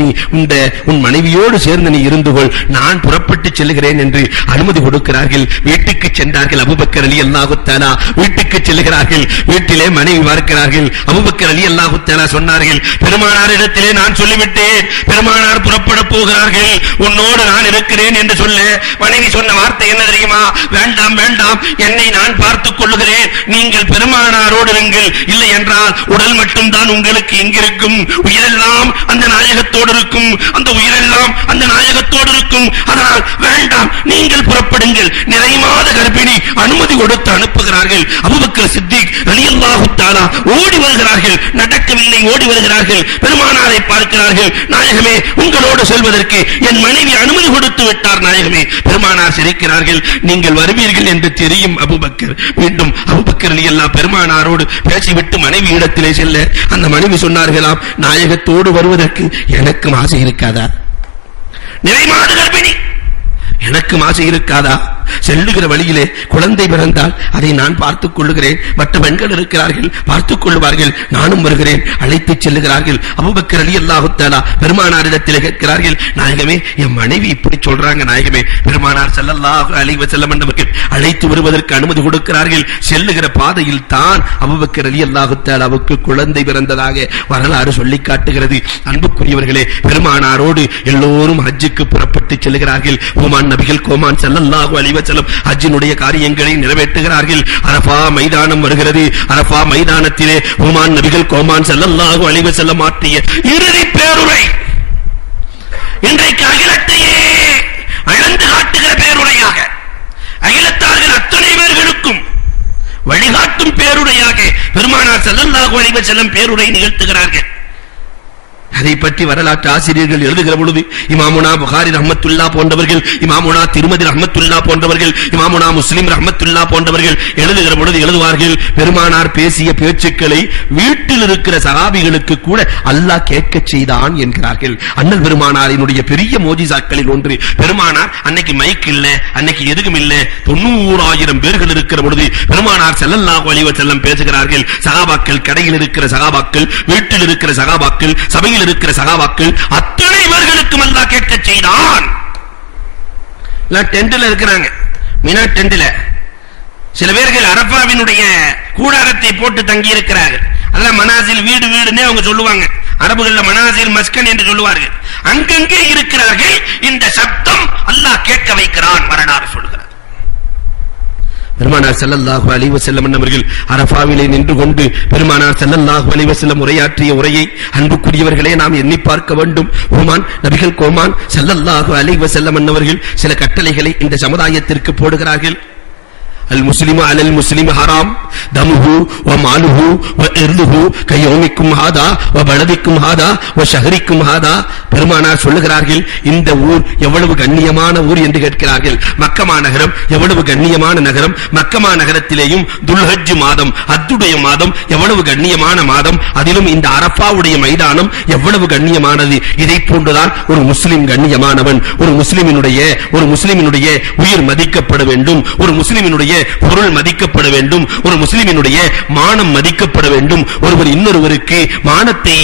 நீ இருந்து கொள், நான் புறப்பட்டு செல்கிறேன் என்று அனுமதி கொடுக்கிறார்கள். வீட்டுக்கு சென்றார்கள். அபூபக்கர் ரலியல்லாஹு தஆலா வீட்டுக்கு செல்கிறார்கள். வீட்டிலே மனைவி பார்க்கிறார்கள். அபூபக்கர் ரலியல்லாஹு தஆலா சொன்னார்கள், பெருமானாரிடத்திலே நான் சொல்லிவிட்டேன், பெருமானார் புறப்பட போகிறார்கள், உன்னோடு நான் இருக்கிறேன் என்று சொல்ல. மனைவி சொன்ன வார்த்தை என்ன தெரியுமா? வேண்டாம் வேண்டாம், என்னை நான் பார்த்துக் கொள்ளுகிறேன், நீங்கள் பெருமானாரோடு இருங்கள், இல்லை என்றால் உடல் மட்டும்தான் உங்களுக்கு எங்கிருக்கும், உயிரெல்லாம் அந்த நாயகத்தோடு இருக்கும், அந்த உயிரெல்லாம் அந்த நாயகத்தோடு இருக்கும், அதனால் வேண்டாம், நீங்கள் புறப்படுங்கள். நிறைமாத கர்ப்பிணி அனுமதி கொடுத்து அனுப்புகிறார்கள். அபூபக்கர் சித்திக் ரலியல்லாஹு தஆலா ஓடி வருகிறார்கள். நடக்கவில்லை, ஓடி வருகிறார்கள். பெருமானாரை பார்க்கிறார்கள். நாயகமே, உங்களோடு செல்வதற்கு என் மனைவி அனுமதி கொடுத்து விட்டார் நாயகமே. பெருமானார் சிரிக்கிறார்கள். நீங்கள் வருவீர்கள் என்று தெரியும் அபூபக்கர். மீண்டும் அபூபக்கர் ரலியல்லாஹு பெருமானாரோடு பேசிவிட்டு மனைவி இடத்திலே செல்ல, அந்த மனைவி சொன்னார்களாம், நாயகத்தோடு வருவதற்கு எனக்கு ஆசை இருக்காதா? நிறைமாத கர்ப்பிணி, எனக்கு ஆசை இருக்காதா? செல்லுகிற வழியிலே குழந்தை பிறந்தால் அதை நான் பார்த்துக் கொள்ளுகிறேன், மற்ற பெண்கள் இருக்கிறார்கள், பார்த்துக் கொள்வார்கள், நானும் வருகிறேன். அழைத்துச் செல்லுகிறார்கள். அபூபக்கர் ரலியல்லாஹு தஆலா பெருமானாரிடத்தில் கேட்கிறார்கள், நாயகமே, என் மனைவி இப்படி சொல்றாங்க நாயகமே. பெருமானார் ஸல்லல்லாஹு அலைஹி வஸல்லம் அவர்கள் அழைத்து வருவதற்கு அனுமதி கொடுக்கிறார்கள். செல்லுகிற பாதையில் தான் அபூபக்கர் ரலியல்லாஹு தஆலாவுக்கு குழந்தை பிறந்ததாக வரலாறு சொல்லி காட்டுகிறது. அன்புக்குரியவர்களே, பெருமானாரோடு எல்லோரும் ஹஜ்ஜுக்கு புறப்பட்டு செல்கிறார்கள். கோமான் நபிகள் கோமான் ஸல்லல்லாஹு அலைஹி வஸல்லம் ஹஜ்ஜினுடைய காரியங்களை நிறைவேற்றுகிறார்கள். அரஃபா மைதானம் வருகிறது. அரஃபா மைதானத்திலே கோமான் நபிகள் கோமான் ஸல்லல்லாஹு அலைஹி வஸல்லம் ஆற்றிய இறுதி பேருரை இன்றைக்கு அகிலத்தையே அளந்து காட்டுகிற பேருரையாக, அகிலத்தார்கள் அத்தனை பேர்களுக்கும் வழிகாட்டும் பேருரையாக பெருமானார் ஸல்லல்லாஹு அலைஹி வஸல்லம் பேருரை நிகழ்த்துகிறார்கள். அதை பற்றி வரலாற்று ஆசிரியர்கள் எழுதுகிற பொழுது இமாமுனா புகாரி ரஹ்மத்துல்லாஹ் போன்றவர்கள், இமாமுனா திருமதி ரஹ்மத்துல்லாஹ் போன்றவர்கள், இமாமுனா முஸ்லிம் ரஹ்மத்துல்லாஹ் போன்றவர்கள் எழுதுகிற பொழுது எழுதுவார்கள், பெருமானார் பேசிய பேச்சுக்களை வீட்டில் இருக்கிற சஹாபிகளுக்கு கூட அல்லாஹ் கேட்க செய்தான் என்கிறார்கள். அண்ணல் பெருமானாரினுடைய பெரிய மோஜிசாக்களில் ஒன்று, பெருமானார் அன்னைக்கு மைக் இல்ல, அன்னைக்கு எதுவும் இல்ல, 90,000 பேர்கள் இருக்கிற பொழுது பெருமானார் ஸல்லல்லாஹு அலைஹி வஸல்லம் பேசுகிறார்கள். சஹாபாக்கள், கடையில் இருக்கிற சஹாபாக்கள், வீட்டில் இருக்கிற சஹாபாக்கள், சபையில் இருக்கிற சகாபாக்கள் அத்தனை பேர்களுக்கும் அல்லாஹ் கேட்க செய்தான். டென்ட்ல இருக்கிறாங்க, மினா டென்ட்ல. சில பேர்கள் அரபாவினுடைய கூடாரத்தை போட்டு தங்கி இருக்கிறார்கள். அதெல்லாம் மனாசில், வீடு வீடுன்னே அவங்க சொல்லுவாங்க. அரபுகள்ல மனாசில் மஸ்கன் என்று சொல்லுவார்கள். அங்கங்கே இருக்கிறார்கள். இந்த சப்தம் அல்லாஹ் கேட்க வைக்கிறான் வரலாறு சொல்கிறார். பெருமானார் ஸல்லல்லாஹு அலைஹி வஸல்லம் அவர்கள் அரஃபாவிலே நின்று கொண்டு பெருமானார் ஸல்லல்லாஹு அலைஹி வஸல்லம் உரையாற்றிய உரையை அன்புக்குரியவர்களே நாம் எண்ணி பார்க்க வேண்டும். கோமான் நபிகள் கோமான் ஸல்லல்லாஹு அலைஹி வஸல்லம் அவர்கள் சில கட்டளைகளை இந்த சமுதாயத்திற்கு போடுகிறார்கள். அல் முஸ்லிமு அலல் முஸ்லிம் ஹராம் தமுஹு வ மாலுஹு வ இர்துஹு கயௌமிக்கும் ஹாதா வ பலதிக்கும் ஹாதா வ ஷஹரிக்கும் ஹாதா. பெருமானார் சொல்லுகிறார்கள், இந்த ஊர் எவ்வளவு கண்ணியமான ஊர் என்று கேட்கிறார்கள். மக்கமா நகரம் எவ்வளவு கண்ணியமான நகரம், மக்கமா நகரத்திலேயும் துல்ஹஜ் மாதம், அத்துடைய மாதம் எவ்வளவு கண்ணியமான மாதம், அதிலும் இந்த அரஃபாவுடைய மைதானம் எவ்வளவு கண்ணியமானது. இதை போன்றுதான் ஒரு முஸ்லிம் கண்ணியமானவன். ஒரு முஸ்லிமினுடைய உயிர் மதிக்கப்பட வேண்டும், ஒரு முஸ்லிமினுடைய பொருள் மதிக்கப்பட வேண்டும், ஒரு முஸ்லிமினுடைய மானம் மதிக்கப்பட வேண்டும். ஒருவர் இன்னொருவருக்கு மானத்தை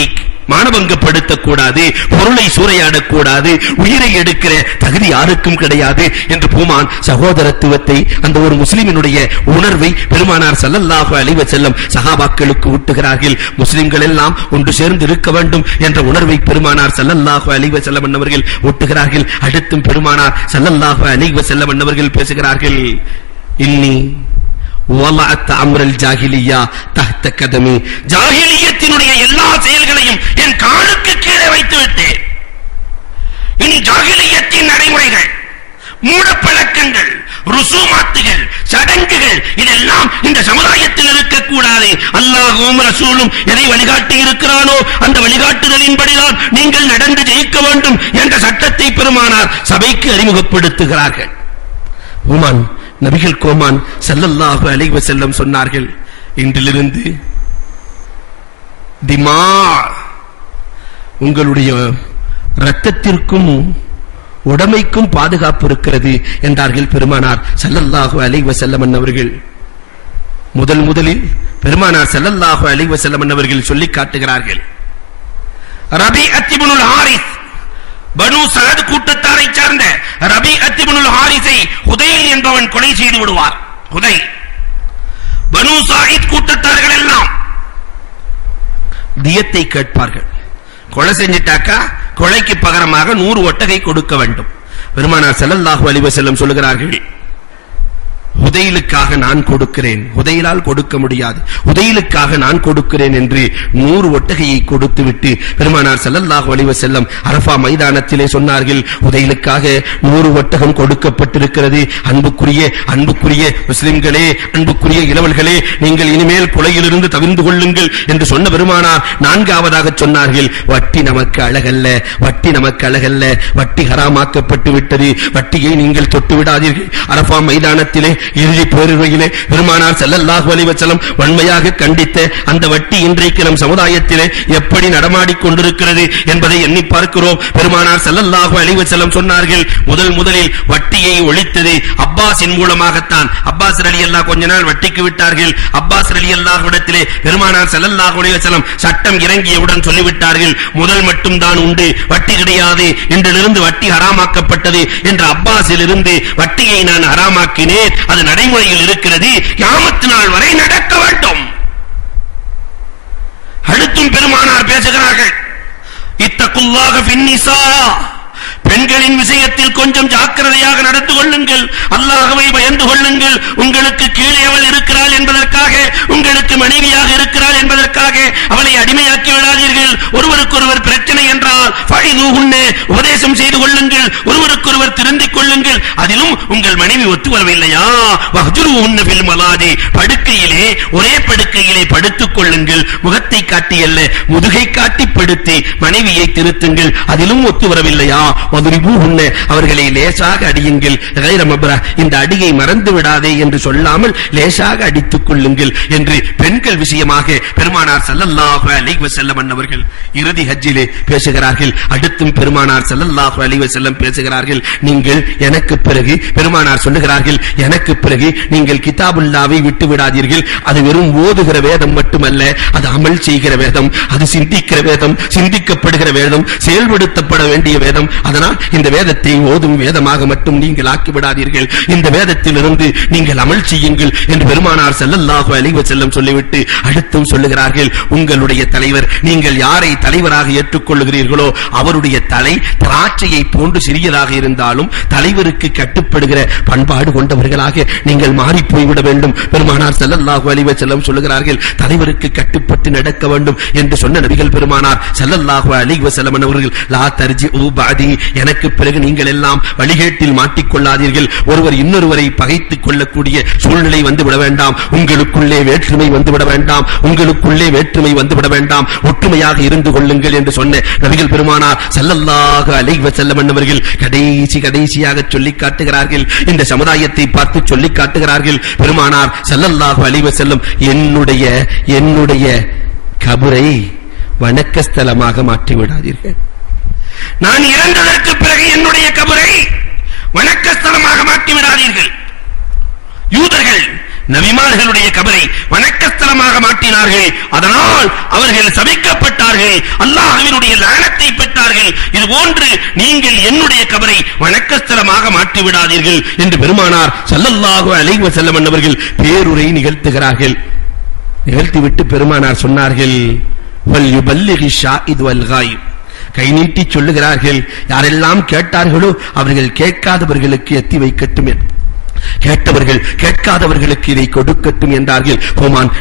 மானபங்கப்படுத்தக்கூடாது, பொருளை சூறையாடக்கூடாது, உயிரை எடுக்கிற தகுதி யாருக்கும் கிடையாது என்று பூமான் சகோதரத்துவத்தை, அந்த ஒரு முஸ்லிமினுடைய உணர்வை பெருமானார் ஸல்லல்லாஹு அலைஹி வஸல்லம் சஹாபாக்களுக்கு ஊட்டுகிறார்கள். முஸ்லிம்கள் எல்லாம் ஒன்று சேர்ந்து இருக்க வேண்டும் என்ற உணர்வை பெருமானார் ஸல்லல்லாஹு அலைஹி வஸல்லம் அவர்கள் ஊட்டுகிறார்கள். அடுத்தும் பெருமானார் ஸல்லல்லாஹு அலைஹி வஸல்லம் அவர்கள் பேசுகிறார்கள், இன்னி வலஅத் அம்ரல் ஜாஹிலியா தஹ்த கதமி, ஜாஹிலியத்தினுடைய எல்லா செயல்களையும் என் காலுக்கு கீழே வைத்து விட்டேன். இனி ஜாஹிலியத்தின் நடைமுறைகள், மூடப்பழக்கங்கள், ருசூமாத்துகள், சடங்குகள் இதெல்லாம் இந்த சமுதாயத்தில் இருக்கக்கூடாது. அல்லாஹ்வும் ரசூலும் எதை வழிகாட்டி இருக்கிறானோ அந்த வழிகாட்டுதலின்படிதான் நீங்கள் நடந்து ஜெயிக்க வேண்டும் என்ற சட்டத்தை பெருமானார் சபைக்கு அறிமுகப்படுத்துகிறார்கள். ஓமான் நபிகள் கோமான் ஸல்லல்லாஹு அலைஹி வஸல்லம் சொன்னார்கள், இன்றிலிருந்து திமா, உங்களுடைய இரத்தத்திற்கும் உடமைக்கும் பாதுகாப்பு இருக்கிறது என்றார்கள் பெருமானார் ஸல்லல்லாஹு அலைஹி வஸல்லம் அவர்கள். முதலில் பெருமானார் ஸல்லல்லாஹு அலைஹி வஸல்லம் அவர்கள் சொல்லி காட்டுகிறார்கள், ரபீஅத் இப்னுல் ஹாரிஸ், பனு சஅத் கூட்டத்தாரை சார்ந்த ரபீஅத் இப்னுல் ஹாரிஸை ஹுதைல் என்பவன் கொலை செய்து விடுவார். ஹுதைல், பனு சாயித் கூட்டத்தார்கள் எல்லாம் தியத்தை கேட்பார்கள். கொலை செஞ்சிட்டாக்கா கொலைக்கு பகரமாக 100 ஒட்டகை கொடுக்க வேண்டும். பெருமானார் ஸல்லல்லாஹு அலைஹி வஸல்லம் சொல்கிறார்கள், ஹுதைலுக்காக நான் கொடுக்கிறேன், ஹுதைலால் கொடுக்க முடியாது, ஹுதைலுக்காக நான் கொடுக்கிறேன் என்று 100 ஒட்டகையை கொடுத்துவிட்டு பெருமானார் ஸல்லல்லாஹு அலைஹி வஸல்லம் அரஃபா மைதானத்திலே சொன்னார்கள், ஹுதைலுக்காக 100 ஒட்டகம் கொடுக்கப்பட்டிருக்கிறது. அன்புக்குரிய முஸ்லிம்களே, அன்புக்குரிய இளவல்களே, நீங்கள் இனிமேல் கொலையிலிருந்து தவிர்ந்து கொள்ளுங்கள் என்று சொன்ன பெருமானார் 4ஆவதாக சொன்னார்கள், வட்டி நமக்கு அழகல்ல, வட்டி நமக்கு அழகல்ல, வட்டி ஹராமாக்கப்பட்டு விட்டது, வட்டியை நீங்கள் தொட்டு விடாதீர்கள். அரஃபா மைதானத்திலே இறுதி போரிலே பெருமானார் ஸல்லல்லாஹு அலைஹி வஸல்லம் வன்மையாக கண்டித்த அந்த வட்டி இன்றைக்கு நம் சமுதாயத்திலே எப்படி நடமாடிக் கொண்டிருக்கிறது என்பதை எண்ணி பார்க்கிறோம். பெருமானார் ஸல்லல்லாஹு அலைஹி வஸல்லம் சொன்னார்கள், முதலில் வட்டியை ஒழித்தது அப்பாஸின் மூலமாகத்தான். அப்பாஸ் ரலியல்லாஹு கொஞ்ச நாள் வட்டிக்கு விட்டார்கள். அப்பாஸ் ரலியல்லாஹு இடத்திலே பெருமானார் ஸல்லல்லாஹு அலைஹி வஸல்லம் சட்டம் இறங்கியவுடன் சொல்லிவிட்டார்கள், முதல் மட்டும் தான் உண்டு, வட்டி கிடையாது, இன்றிலிருந்து வட்டி ஹராமாக்கப்பட்டது என்ற அப்பாஸிலிருந்து வட்டியை நான் ஹராமாக்கினேன். அது நடைமுறையில் இருக்கிறது, கியாமத் நாள் வரை நடக்க வேண்டும். அடுத்தும் பெருமானார் பேசுகிறார்கள், இத்தகுல்லாஹ ஃபின்னிஸா, பெண்களின் விஷயத்தில் கொஞ்சம் ஜாக்கிரதையாக நடந்து கொள்ளுங்கள், அல்லாஹ்வை பயந்து கொள்ளுங்கள். உங்களுக்கு கீழே அவள் இருக்கிறாள் என்பதற்காக, உங்களுக்கு மனைவியாக இருக்கிறாள் என்பதற்காக அவளை அடிமையாக்கி விடாதீர்கள். ஒருவருக்கொருவர் பிரச்சனை என்றால் ஃபைதுஹுன்ன, உபதேசம் செய்து கொள்ளுங்கள், ஒருவருக்கொருவர் திருந்திக் கொள்ளுங்கள். அதிலும் உங்கள் மனைவி ஒத்து வரவில்லையா, வஹ்ஜுருஹுன்ன ஃபில் மலாஜி, படுக்கையிலே ஒரே படுக்கையிலே படுத்துக் கொள்ளுங்கள். முகத்தை காட்டி அல்ல, முதுகை காட்டி படுத்தி மனைவியை திருத்துங்கள். அதிலும் ஒத்து வரவில்லையா, அவர்களை லேசாக அடியுங்கள். இந்த அடியை மறந்து விடாதே என்று சொல்லாமல் லேசாக அடித்துக் கொள்ளுங்கள் என்று பெண்கள் விஷயமாக பெருமானார் ஸல்லல்லாஹு அலைஹி வஸல்லம் அவர்கள் இறுதி ஹஜ்ஜிலே பேசுகிறார்கள். அடுத்தும் பெருமானார் ஸல்லல்லாஹு அலைஹி வஸல்லம் பேசுகிறார்கள், நீங்கள் எனக்கு பிறகு, பெருமானார் சொல்லுகிறார்கள், எனக்கு பிறகு நீங்கள் கிதாபுல்லாவை விட்டு விடாதீர்கள். அது வெறும் ஓதுகிற வேதம் மட்டுமல்ல, அது அமல் செய்கிற வேதம், அது சிந்திக்கிற வேதம், சிந்திக்கப்படுகிற வேதம், செயல்படுத்தப்பட வேண்டிய வேதம். அதனால் இந்த வேதத்தை ஓதும் வேதமாக மட்டும் நீங்கள் ஆக்கிவிடாதீர்கள், இந்த வேதத்திலிருந்து நீங்கள் அமல் செய்யுங்கள் என்று பெருமானார் ஸல்லல்லாஹு அலைஹி வஸல்லம் சொல்லிவிட்டு அடுத்தும் சொல்லுகிறார்கள், உங்களுடைய தலைவர், நீங்கள் யாரை தலைவராக ஏற்றுக்கொள்ளுகிறீர்களோ அவருடைய தலை திராட்சையை போன்று சிறியதாக இருந்தாலும் தலைவருக்கு கட்டுப்படுகிற பண்பாடு கொண்டவர்களாக நீங்கள் மாறி போய்விட வேண்டும். பெருமானார் ஸல்லல்லாஹு அலைஹி வஸல்லம் சொல்லுகிறார்கள், தலைவருக்கு கட்டுப்பட்டு நடக்க வேண்டும் என்று சொன்ன நபிகள் பெருமானார் ஸல்லல்லாஹு அலைஹி வஸல்லம் அவர்கள், லா தர்ஜிஉ பஅதி, எனக்கு பிறகு நீங்கள் எல்லாம் வழிகேட்டில் மாட்டிக்கொள்ளாதீர்கள். ஒருவர் இன்னொருவரை பகைத்துக் கொள்ளக்கூடிய சூழ்நிலை வந்துவிட வேண்டாம், உங்களுக்குள்ளே வேற்றுமை வந்துவிட வேண்டாம், உங்களுக்குள்ளே வேற்றுமை வந்துவிட வேண்டாம், ஒற்றுமையாக இருந்து கொள்ளுங்கள் என்று சொன்ன நபிகள் பெருமானார் ஸல்லல்லாஹு அலைஹி வஸல்லம் அவர்கள் கடைசியாக சொல்லி காட்டுகிறார்கள், இந்த சமுதாயத்தை பார்த்து சொல்லி காட்டுகிறார்கள், பெருமானார் ஸல்லல்லாஹு அலைஹி வஸல்லம், என்னுடைய கபரை வணக்கஸ்தலமாக மாற்றி விடாதீர்கள். நான் இறந்ததற்கு பிறகு என்னுடைய கபரை வணக்கஸ்தலமாக மாற்றி விடாதீர்கள். யூதர்கள் நபிமார்களுடைய கபரை வணக்கஸ்தலமாக மாற்றினார்கள், அதனால் அவர்கள் சபிக்கப்பட்டார்கள், அல்லாஹ்வினுடைய லானத்தை பெற்றார்கள். இதுபோன்று நீங்கள் என்னுடைய கபரை வணக்கஸ்தலமாக மாற்றி விடாதீர்கள் என்று பெருமானார் ஸல்லல்லாஹு அலைஹி வஸல்லம் அவர்கள் பேருரை நிகழ்த்துகிறார்கள். நிகழ்த்திவிட்டு பெருமானார் சொன்னார்கள், வல் யுபல்லிகி ஷாஹித் வல் காயிப், கை நீட்டி சொல்லுகிறார்கள், யாரெல்லாம் கேட்டார்களோ அவர்கள் கேட்காதவர்களுக்கு எத்தி வைக்கட்டும். கேட்டவர்கள் கேட்காதவர்களுக்கு இதை கொடுக்கட்டும் என்றார்கள்.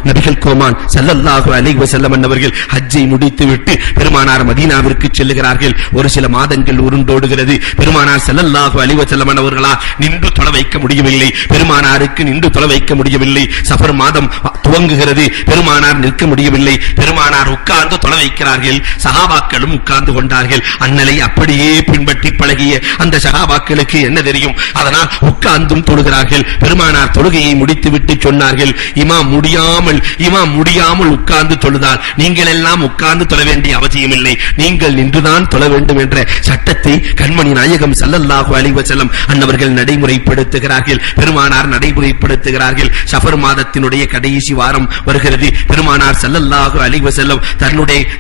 நபிகள் கோமான் ஸல்லல்லாஹு அலைஹி வஸல்லம் அவர்கள் ஹஜ்ஜை முடித்துவிட்டு பெருமானார் மதீனாவிற்கு செல்லுகிறார்கள். ஒரு சில மாதங்கள் உருண்டோடுகிறது. பெருமானார் ஸல்லல்லாஹு அலைஹி வஸல்லம் அவர்களால் நின்று தொழ வைக்க முடியவில்லை. பெருமானாருக்கு நின்று தொழ வைக்க முடியவில்லை. சஃபர் மாதம் துவங்குகிறது. பெருமானார் நிற்க முடியவில்லை. பெருமானார் உட்கார்ந்து தொழ வைக்கிறார்கள். சஹாபாக்களும் உட்கார்ந்து கொண்டார்கள். அன்னலை அப்படியே பின்பற்றி பழகிய அந்த சஹாபாக்களுக்கு என்ன தெரியும்? அதனால் உட்கார்ந்தும் தொழுகிறார்கள். பெருமானார் தொழுகையை முடித்துவிட்டு சொன்னார்கள், இமாம் முடியாமல் உட்கார்ந்து தொழுதால் நீங்கள் எல்லாம் உட்கார்ந்து தொழ வேண்டிய அவசியம் இல்லை, நீங்கள் நின்றுதான் தொழ வேண்டும் என்ற சட்டத்தை கண்மணி நாயகம் ஸல்லல்லாஹு அலைஹி வஸல்லம் அன்னவர்கள் நடைமுறைப்படுத்துகிறார்கள். பெருமானார் நடைமுறைப்படுத்துகிறார்கள். ஷஃபர் மாதத்தினுடைய கடைசி வாரம் வருகிறது. பெருமானார் ஸல்லல்லாஹு அலைஹி வஸல்லம்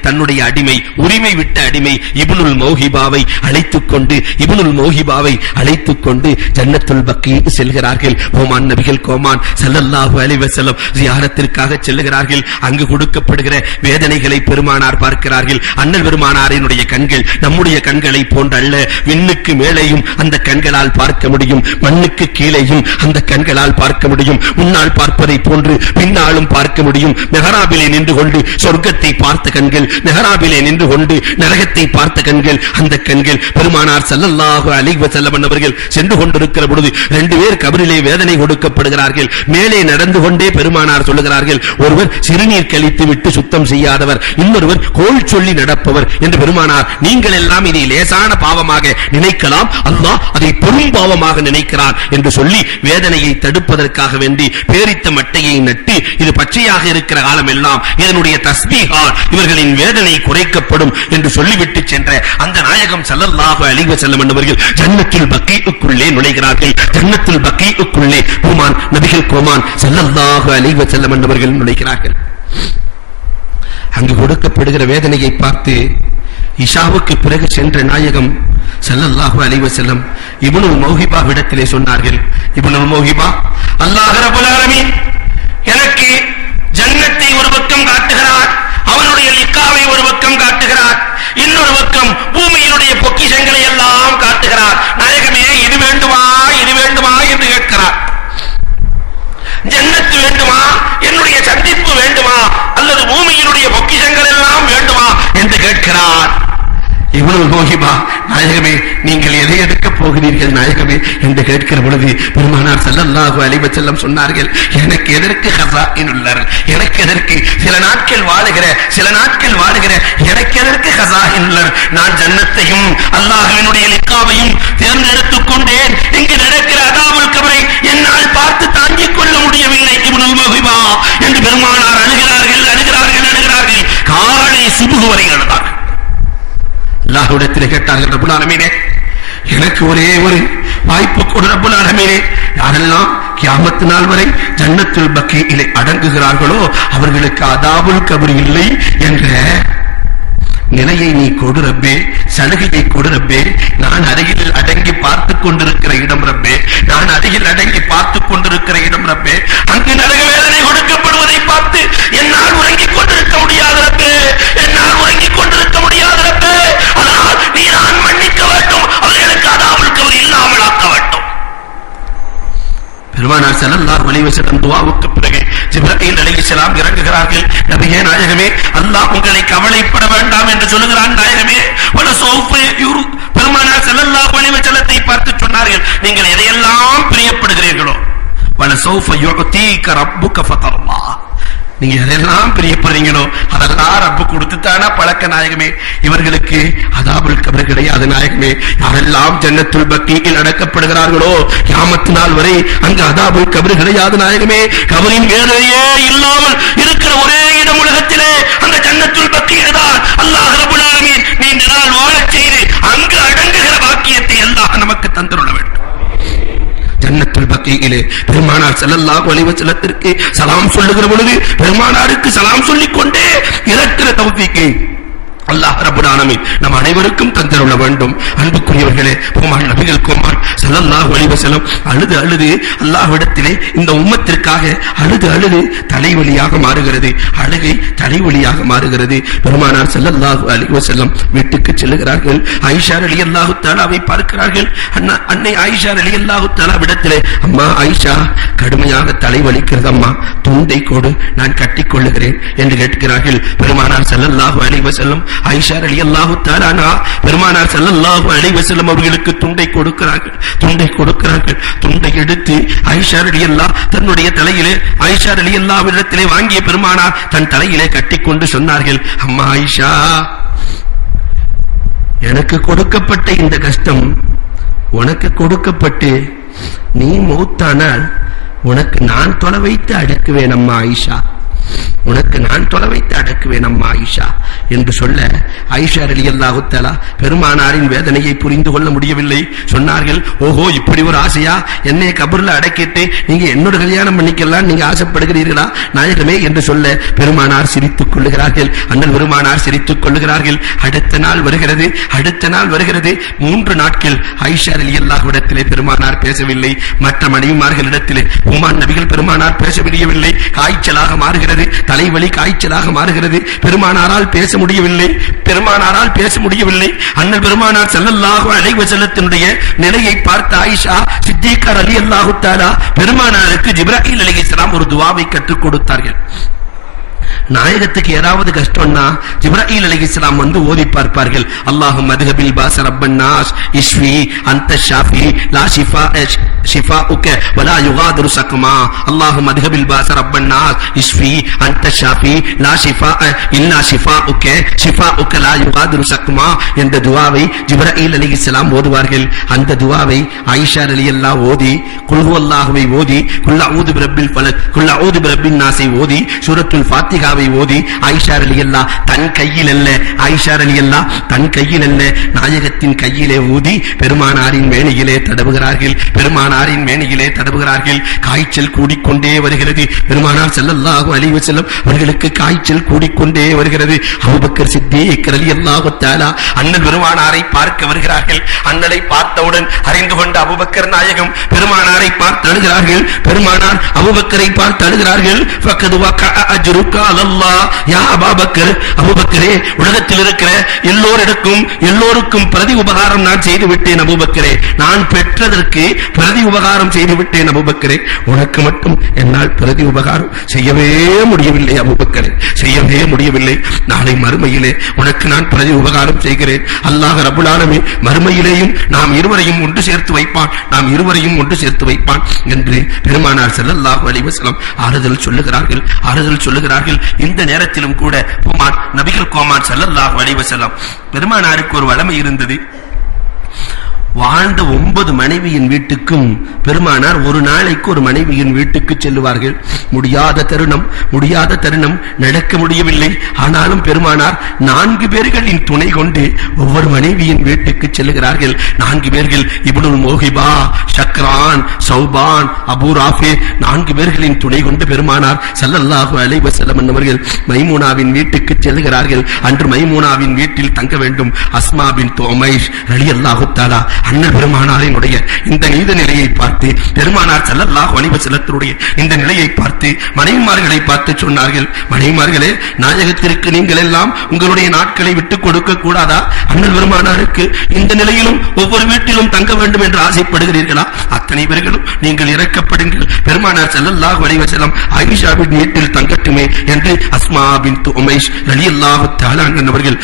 தன்னுடைய அடிமை, உரிமை விட்ட அடிமை இப்னுல் மௌஹிபாவை அழைத்துக் கொண்டு ஜன்னத்துல் பக்கீ செல்கிறார்கள். நபிகள் கோமான் ஸல்லல்லாஹு அலைஹி வஸல்லம் ஜியாரத்திற்காக செல்லுகிறார்கள். அங்கு கொடுக்கப்படுகிற வேதனைகளை பெருமானார் பார்க்கிறார்கள். அண்ணல் பெருமானாரினுடைய கண்கள் நம்முடைய கண்களை போன்றல்ல. விண்ணுக்கு மேலேயும் அந்த கண்களால் பார்க்க முடியும், மண்ணுக்கு கீழேயும் அந்த கண்களால் பார்க்க முடியும். முன்னால் பார்ப்பதை போன்று பின்னாலும் பார்க்க முடியும். மெஹராபிலே நின்று கொண்டு சொர்க்கத்தை பார்த்த கண்கள், மெஹராபிலே நின்று கொண்டு நரகத்தை பார்த்த கண்கள், அந்த கண்கள். பெருமானார் ஸல்லல்லாஹு அலைஹி வஸல்லம் அவர்கள் சென்று கொண்டிருக்கிற பொழுது 2 பேர் கபரிலே வேதனை கொடுக்கப்படுகிறார்கள். மேலே நடந்து கொண்டே பெருமானார் சொல்லுகிறார்கள், ஒருவர் சிறுநீர் கழித்து விட்டு சுத்தம் செய்யாதவர், இன்னொருவர் கோல் சொல்லி நடப்பவர் என்று. பெருமானார், நீங்கள் எல்லாம் இதை லேசான பாவமாக நினைக்கலாம், அல்லாஹ் அதை பெரும் பாவமாக நினைக்கிறார் என்று சொல்லி வேதனையை தடுப்பதற்காக வேண்டி பேரித்த மட்டையை நட்டு, இது பச்சையாக இருக்கிற காலம் எல்லாம் இதனுடைய தஸ்பீஹால் இவர்களின் வேதனை குறைக்கப்படும் என்று சொல்லிவிட்டு சென்ற அந்த நாயகம் ஸல்லல்லாஹு அலைஹி வஸல்லம் என்பவர்கள் ஜன்னத்துல் பக்கீஉக்குள்ளே நுழைகிறார்கள். ஜன்னத்துல் பக்கீஉக்குள்ளே நபிகள் கோமான் ஸல்லல்லாஹு அலைஹி வஸல்லம் என்பவர்கள் நுழைகிறார்கள். அங்கு கொடுக்கப்படுகிற வேதனையை பார்த்து இஷாவுக்கு பிறகு சென்ற நாயகம் ஸல்லல்லாஹு அலைஹி வஸல்லம் இப்னுல் மௌஹிபாவிடத்திலே சொன்னார்கள், இப்னுல் மௌஹிபா, அல்லாஹ் ரப்பல் ஆலமீன் எனக்கு ஜன்னத்தை ஒரு பக்கம் காட்டுகிறார், அவனுடைய லிக்காவை ஒரு பக்கம் காட்டுகிறார், இன்னொரு பக்கம் பூமியினுடைய பொக்கிஷங்களை எல்லாம் காட்டுகிறார். நாயகமே, இது வேண்டுமா என்று கேட்கிறார். ஜன்னத்து வேண்டுமா, என்னுடைய சந்திப்பு வேண்டுமா, அல்லது பூமியினுடைய பொக்கிஷங்கள் எல்லாம் வேண்டுமா என்று கேட்கிறார். இப்னுல் மௌஹிபா, நாயகமே நீங்கள் எதை எடுக்கப் போகிறீர்கள் நாயகமே என்று கேட்கிற பொழுது பெருமானார் ஸல்லல்லாஹு அலைஹி வஸல்லம் சொன்னார்கள், எனக்கு எதற்கு ஹஸாயினுல்லர், எனக்கு எதற்கு சில நாட்கள் வாழுகிற எனக்கு எதற்கு ஹஸாயினுல்லர், நான் ஜன்னத்தையும் அல்லாஹ்வினுடைய லிக்காவையும் தேர்ந்தெடுத்துக் கொண்டேன். இங்கு நடக்கிற அதாபுல் கபரை என்னால் பார்த்து தாங்கிக் கொள்ள முடியவில்லை இப்னுல் மௌஹிபா என்று பெருமானார் அழுகிறார்கள். காலை சுபுஹ் வரை அழுதார்கள். அல்லாஹ்விடத்தில் கேட்டார்கள், ரப்பல் ஆலமீனே எனக்கு ஒரே ஒரு வாய்ப்பு கொடு ரப்பல் ஆலமீனே, யாரெல்லாம் கியாமத் நாள் வரை ஜன்னத்துல் பக்கீஇலே அடங்குகிறார்களோ அவர்களுக்கு அதாபுல் கபர் இல்லை என்ற நிலையை நீ கொடு ரப்பே, சலுகையை கொடு ரப்பே. நான் அருகில் அடங்கி பார்த்துக் கொண்டிருக்கிற இடம் ரப்பே, ரப்பே, அங்கு நரக வேதனை கொடுக்கப்படுவதை பார்த்து என்னால் உறங்கிக் கொண்டிருக்க முடியாது ரப்பே, ரப்பே. ஆனால் நீ நான் மன்னிக்க வேண்டும், அவர்களுக்கு அதாபுல் கபர் இல்லாமல் ஆக்க வேண்டும். பெருமானார் ஸல்லல்லாஹு அலைஹி வஸல்லம் துஆவுக்கு பிறகு ஜிப்ரீல் அலைஹிஸ்ஸலாம் இறங்குகிறார்கள். நபியே நாயகமே, அல்லாஹ் உங்களை கவலைப்பட வேண்டாம் என்று சொல்லுகிறான். நாயகமே, பெருமானார் ஸல்லல்லாஹு அலைஹி வஸல்லத்தை பார்த்து சொன்னார்கள், நீங்கள் எதையெல்லாம் பிரியப்படுகிறீர்களோ வலசௌஃப யுஅதீக ரப்புக ஃபதர்லா, நீங்க எதெல்லாம் பிரியப்படுறீங்களோ அதெல்லாம் ரப்பு கொடுத்துத்தானா பழக்க நாயகமே. இவர்களுக்கு அதாபுல் கபர் கிடையாது நாயகமே. யாரெல்லாம் ஜன்னத்துல் பக்கீஇல் அடக்கப்படுகிறார்களோ கியாமத் நாள் வரை அங்கு அதாபுல் கபர் கிடையாது நாயகமே. கபரின் வேதனையே இல்லாமல் இருக்கிற ஒரே இடம் உலகத்திலே அந்த ஜன்னத்துல் பக்கீஇ தான். அல்லாஹ் ரப்பல் ஆலமீன் நீண்ட நாள் வாழச் செய்து அங்கு அடங்குகிற பாக்கியத்தை அல்லாஹ் நமக்கு தந்துள்ள வேண்டும். ஜன்னத்துல் பக்கீஇலே பெருமானார் ஸல்லல்லாஹு அலைஹி வஸல்லத்திற்கு சலாம் சொல்லுகிற பொழுது பெருமானாருக்கு சலாம் சொல்லிக் கொண்டே இறக்கிற தௌஃபீக்கை அல்லாஹ் ரப்பல் ஆலமீன் நம் அனைவருக்கும் தந்தருள வேண்டும். அன்புக்குரியவர்களே, பெருமாள் நபிகள் கோமான் ஸல்லல்லாஹு அலைஹி வஸல்லம் அழுது அழுது அல்லாஹ்விடத்திலே இந்த உம்மத்திற்காக அழுது தலைவலியாக மாறுகிறது. அழுகை தலைவலியாக மாறுகிறது. பெருமானார் ஸல்லல்லாஹு அலைஹி வஸல்லம் வீட்டுக்கு செல்லுகிறார்கள். ஆயிஷா ரலியல்லாஹு தஆலாவை பார்க்கிறார்கள். அன்னை ஆயிஷா ரலியல்லாஹு தஆலாவிடத்திலே, அம்மா ஆயிஷா, கடுமையாக தலைவலிக்கிறது அம்மா, துண்டை கொடு, நான் கட்டிக்கொள்ளுகிறேன் என்று கேட்கிறார்கள். பெருமானார் ஸல்லல்லாஹு அலைஹி வஸல்லம் ஆயிஷா ரலியல்லாஹு தஆலா அன்ஹா பெருமானார் ஸல்லல்லாஹு அலைஹி வஸல்லம் அவர்களுக்கு துண்டை கொடுக்கிறார்கள். துண்டை எடுத்து ஆயிஷா ரலியல்லாஹு தன்னுடைய தலையிலே ஆயிஷா ரலியல்லாஹுவிடத்திலே வாங்கிய பெருமானார் தன் தலையிலே கட்டிக்கொண்டு சொன்னார்கள், அம்மா ஆயிஷா, எனக்கு கொடுக்கப்பட்ட இந்த கஷ்டம் உனக்கு கொடுக்கப்பட்டு நீ மௌத்தானால் உனக்கு நான் தொலை வைத்து அடக்குவேன் அம்மா ஆயிஷா, உனக்கு நான் தொலை வைத்து அடக்குவேன் அம்மா ஆயிஷா என்று சொல்ல, ஆயிஷா ரலியல்லாஹு தஆலா பெருமானாரின் வேதனையை புரிந்து கொள்ள முடியவில்லை. சொன்னார்கள், ஓஹோ, இப்படி ஒரு ஆசையா, என்னை கபர்ல அடக்கிட்டு நீங்க என்னோட கல்யாணம் பண்ணிக்கலாம் நீங்க ஆசைப்படுகிறீர்களா நாயகமே என்று சொல்ல, பெருமானார் சிரித்துக் கொள்ளுகிறார்கள். அண்ணன் பெருமானார் சிரித்துக் கொள்ளுகிறார்கள். அடுத்த நாள் வருகிறது. 3 நாட்கள் ஆயிஷா ரலியல்லாஹு இடத்திலே பெருமானார் பேசவில்லை. மற்ற மனைவிமார்களிடத்திலே உமான் நபிகள் பெருமானார் பேச முடியவில்லை. காய்ச்சலாக மாறுகிறது, தலைவலி காய்ச்சலாக மாறுகிறது. பெருமானாரால் பேச முடியவில்லை. அண்ணல் பெருமானார் ஸல்லல்லாஹு அலைஹி வஸல்லத்தினுடைய நிலையை பார்த்த ஆயிஷா சித்திகா ரலியல்லாஹு தஆலா பெருமானாருக்கு ஜிப்ராயில் அலைஹிஸ்ஸலாம் ஒரு துஆவை கற்றுக் கொடுத்தார்கள். நாயகத்துக்கு ஏதாவது கஷ்டம்னா ஜிப்ராயில் அலைஹிஸ்ஸலாம் வந்து ஓதி பார்ப்பார்கள். அல்லாஹும்ம அத்ஹபில் பாஸ ரப்பன் நாஸ் இஷ்ஃபி அன்த ஷாஃபி லா ஷிஃபாஉக வலா யுகாதிரு ஸக்மா. அல்லாஹும்ம அத்ஹபில் பாஸ ரப்பன் நாஸ் இஷ்ஃபி அன்த ஷாஃபி லா ஷிஃபாஅ இல்லா ஷிஃபாஉக லா யுகாதிரு ஸக்மா என்ற துஆவை ஜிப்ராயில் அலைஹிஸ்ஸலாம் ஓதுவார்கள். அந்த துஆவை ஆயிஷா ரலியல்லாஹு ஓதி, குல் ஹுவல்லாஹுவை ஓதி, குல் அஊது பிரப்பில் ஃபலக், குல் அஊது பிரப்பின் நாஸை ஓதி, சூரத்துல் ஃபாத்திஹாவை ஓதி, ஆயிஷா ரலியல்லாஹு தன் கையில் அல்ல நாயகத்தின் கையிலே ஊதி பெருமானாரின் மேனியிலே தடவுகிறார்கள். காய்ச்சல் கூடிக்கொண்டே வருகிறது. பெருமானார் ஸல்லல்லாஹு அலைஹி வஸல்லம் அவர்களுக்கு காய்ச்சல் கூடிக்கொண்டே வருகிறது. அபூபக்கர் சித்தீக் ரலியல்லாஹு தஆலா அண்ணல் பெருமானாரை பார்க்க வருகிறார்கள். அண்ணலை பார்த்தவுடன் அறிந்து கொண்ட அபூபக்கர் நாயகம் பெருமானாரை பார்த்து அழுகிறார்கள். பெருமானார் அபூபக்கரை பார்த்து அழுகிறார்கள். ஃபக்கது வகஅ அஜ்ருக அலல்லாஹ் யா அபூபக்கர், அபூபக்கரே, உலகத்தில் இருக்கிற எல்லோருக்கும் பிரதி உபகாரம் நான் செய்து விட்டேன் அபூபக்கரே, நான் பெற்றதற்கு பிரதி உபகாரம் செய்து விட்டேன் அபூபக்கரே, உனக்கு மட்டும் என்னால் பிரதி உபகாரம் செய்யவே முடியவில்லை அபூபக்கரே, செய்யவே முடியவில்லை. நாளை மறுமையிலே உனக்கு நான் பிரதி உபகாரம் செய்கிறேன். அல்லாஹ் ரப்பல் ஆலமீன் மறுமையிலேயும் நாம் இருவரையும் ஒன்று சேர்த்து வைப்பான் என்று பெருமானார் ஸல்லல்லாஹு அலைஹி வஸல்லம் ஆறுதல் சொல்லுகிறார்கள். இந்த நேரத்திலும் கூட நபிகள் கோமான் ஸல்லல்லாஹு அலைஹி வஸல்லம் பெருமானாருக்கு ஒரு வழமை இருந்தது. வாழ்ந்த 9 மனைவியின் வீட்டுக்கும் பெருமானார் ஒரு நாளைக்கு ஒரு மனைவியின் வீட்டுக்கு செல்லுவார்கள். முடியாத தருணம் நடக்க முடியவில்லை. ஆனாலும் பெருமானார் 4 பேர்களின் துணை கொண்டு ஒவ்வொரு மனைவியின் வீட்டுக்கு செல்லுகிறார்கள். 4 பேர்கள் இப்னுல் மோஹிபா, ஷக்ரான், சௌபான், அபூ ராஃபி, 4 பேர்களின் துணை கொண்டு பெருமானார் ஸல்லல்லாஹு அலைஹி வஸல்லம் அவர்கள் மைமூனாவின் வீட்டுக்கு செல்லுகிறார்கள். அன்று மைமூனாவின் வீட்டில் தங்க வேண்டும். அஸ்மா பின்த் உமைஸ் ரலியல்லாஹு தஆலா அண்ணல் பெருமானாரினுடைய இந்த நீத நிலையை பார்த்து, பெருமானார் ஸல்லல்லாஹு அலைஹி வஸல்லத்துடைய இந்த நிலையை பார்த்து மனைவிமார்களை பார்த்து சொன்னார்கள், மனைவிமார்களே, நாயகத்திற்கு நீங்கள் எல்லாம் உங்களுடைய நாட்களை விட்டுக் கொடுக்க கூடாதா? அண்ணல் பெருமானாருக்கு இந்த நிலையிலும் ஒவ்வொரு வீட்டிலும் தங்க வேண்டும் என்று ஆசைப்படுகிறீர்களா? அத்தனை பேர்களும் நீங்கள் இறக்கப்படுங்கள், பெருமானார் ஸல்லல்லாஹு அலைஹி வஸல்லம் ஆயிஷாவின் வீட்டில் தங்கட்டுமே என்று அஸ்மா பின்த் உமைஸ் ரலியல்லாஹு தஆலா அவர்கள்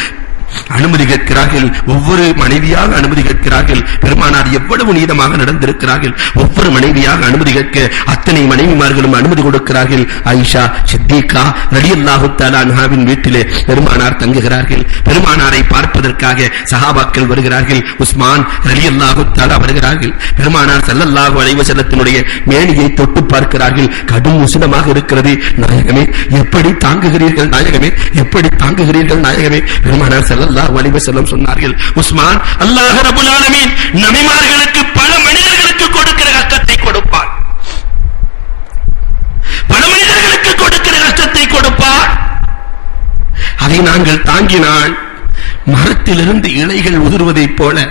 அனுமதி கேட்கிறார்கள். ஒவ்வொரு மனைவியாக அனுமதி கேட்கிறார்கள். பெருமானார் எவ்வளவு நீதமாக நடந்திருக்கிறார்கள். ஒவ்வொரு மனைவியாக அனுமதி கேட்க அத்தனை மனைவிமார்களும் அனுமதி கொடுக்கிறார்கள். ஆயிஷா சித்திகா ரலியல்லாஹு தஆலா அன்ஹாவின் வீட்டிலே பெருமானார் தங்குகிறார்கள். பெருமானாரை பார்ப்பதற்காக சஹாபாக்கள் வருகிறார்கள். உஸ்மான் ரலியல்லாஹு தஆலா வருகிறார்கள். பெருமானார் ஸல்லல்லாஹு அலைஹி வஸல்லத்தினுடைய மேனியை தொட்டு பார்க்கிறார்கள். கடும் உஷ்ணமாக இருக்கிறது. நாயகமே, எப்படி தாங்குகிறீர்கள் நாயகமே, எப்படி தாங்குகிறீர்கள் நாயகமே? பெருமானார் ஸல்லல்லாஹு அலைஹி வஸல்லம் சொன்னார்கள், உஸ்மான், அல்லாஹ் ரப்பல் ஆலமீன் நபிமார்களுக்கு பல மனிதர்களுக்கு கொடுக்கிற கஷ்டத்தை கொடுப்பார், பல மனிதர்களுக்கு கொடுக்கிற கஷ்டத்தை கொடுப்பார். அதை நாங்கள் தாங்கினால் மரத்திலிருந்து இலைகள் உதிர்வதைப் போல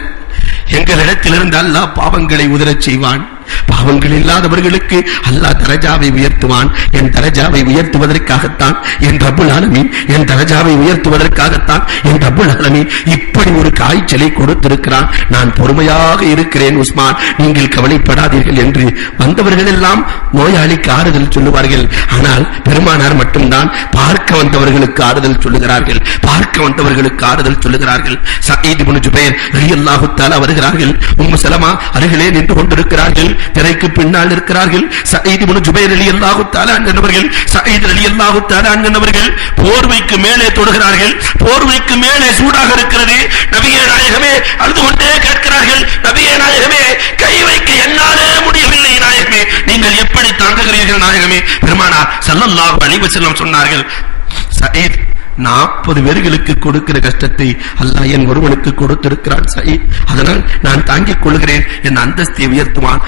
எங்களிடத்திலிருந்து அல்லாஹ் பாவங்களை உதிரச் செய்வான். பாவங்கள் இல்லாதவர்களுக்கு அல்லாஹ் தரஜாவை உயர்த்துவான். என் தரஜாவை உயர்த்துவதற்காகத்தான் என் ரப்புல் ஆலமீன், என் தரஜாவை உயர்த்துவதற்காகத்தான் என் ரப்புல் ஆலமீன் இப்படி ஒரு காய்ச்சலை கொடுத்திருக்கிறான். நான் பொறுமையாக இருக்கிறேன் உஸ்மான், நீங்கள் கவலைப்படாதீர்கள் என்று வந்தவர்கள் எல்லாம் நோயாளிக்கு ஆறுதல் சொல்லுவார்கள். ஆனால் பெருமானார் மட்டும்தான் பார்க்க வந்தவர்களுக்கு ஆறுதல் சொல்லுகிறார்கள். பார்க்க வந்தவர்களுக்கு ஆறுதல் சொல்லுகிறார்கள். சயீத் இப்னு ஜுபைர் ரலியல்லாஹு தஆலா வருகிறார்கள். உம்மு சலமா அருகிலே நின்று கொண்டிருக்கிறார்கள். திரைக்கு பின்னால் இருக்கிறார்கள். சயீத் இப்னு ஜுபைர் ரலியல்லாஹு தஆலா அன்ஹு சயீத் ரலியல்லாஹு தஆலா அன்ஹு போர்வைக்கு மேலே தொடுகிறார்கள். போர்வைக்கு மேலே சூடாக இருக்கிறது. நபியே நாயகமே அழுது கொண்டே கேட்கிறார்கள், நபியே நாயகமே கை வைக்க என்னாலே முடியவில்லை நாயகமே, நீங்கள் எப்படி தாங்குகிறீர்கள் நாயகமே? பெருமானார் ஸல்லல்லாஹு அலைஹி வஸல்லம் சொன்னார்கள், சயீத் 40 பேர்களுக்கு கொடுக்கிற கஷ்டத்தை அல்லாஹ் என் ஒருவனுக்கு கொடுத்திருக்கிறான் சயீத், அதனால் நான் தாங்கிக் கொள்கிறேன், என் அந்தஸ்தை உயர்த்துவான்.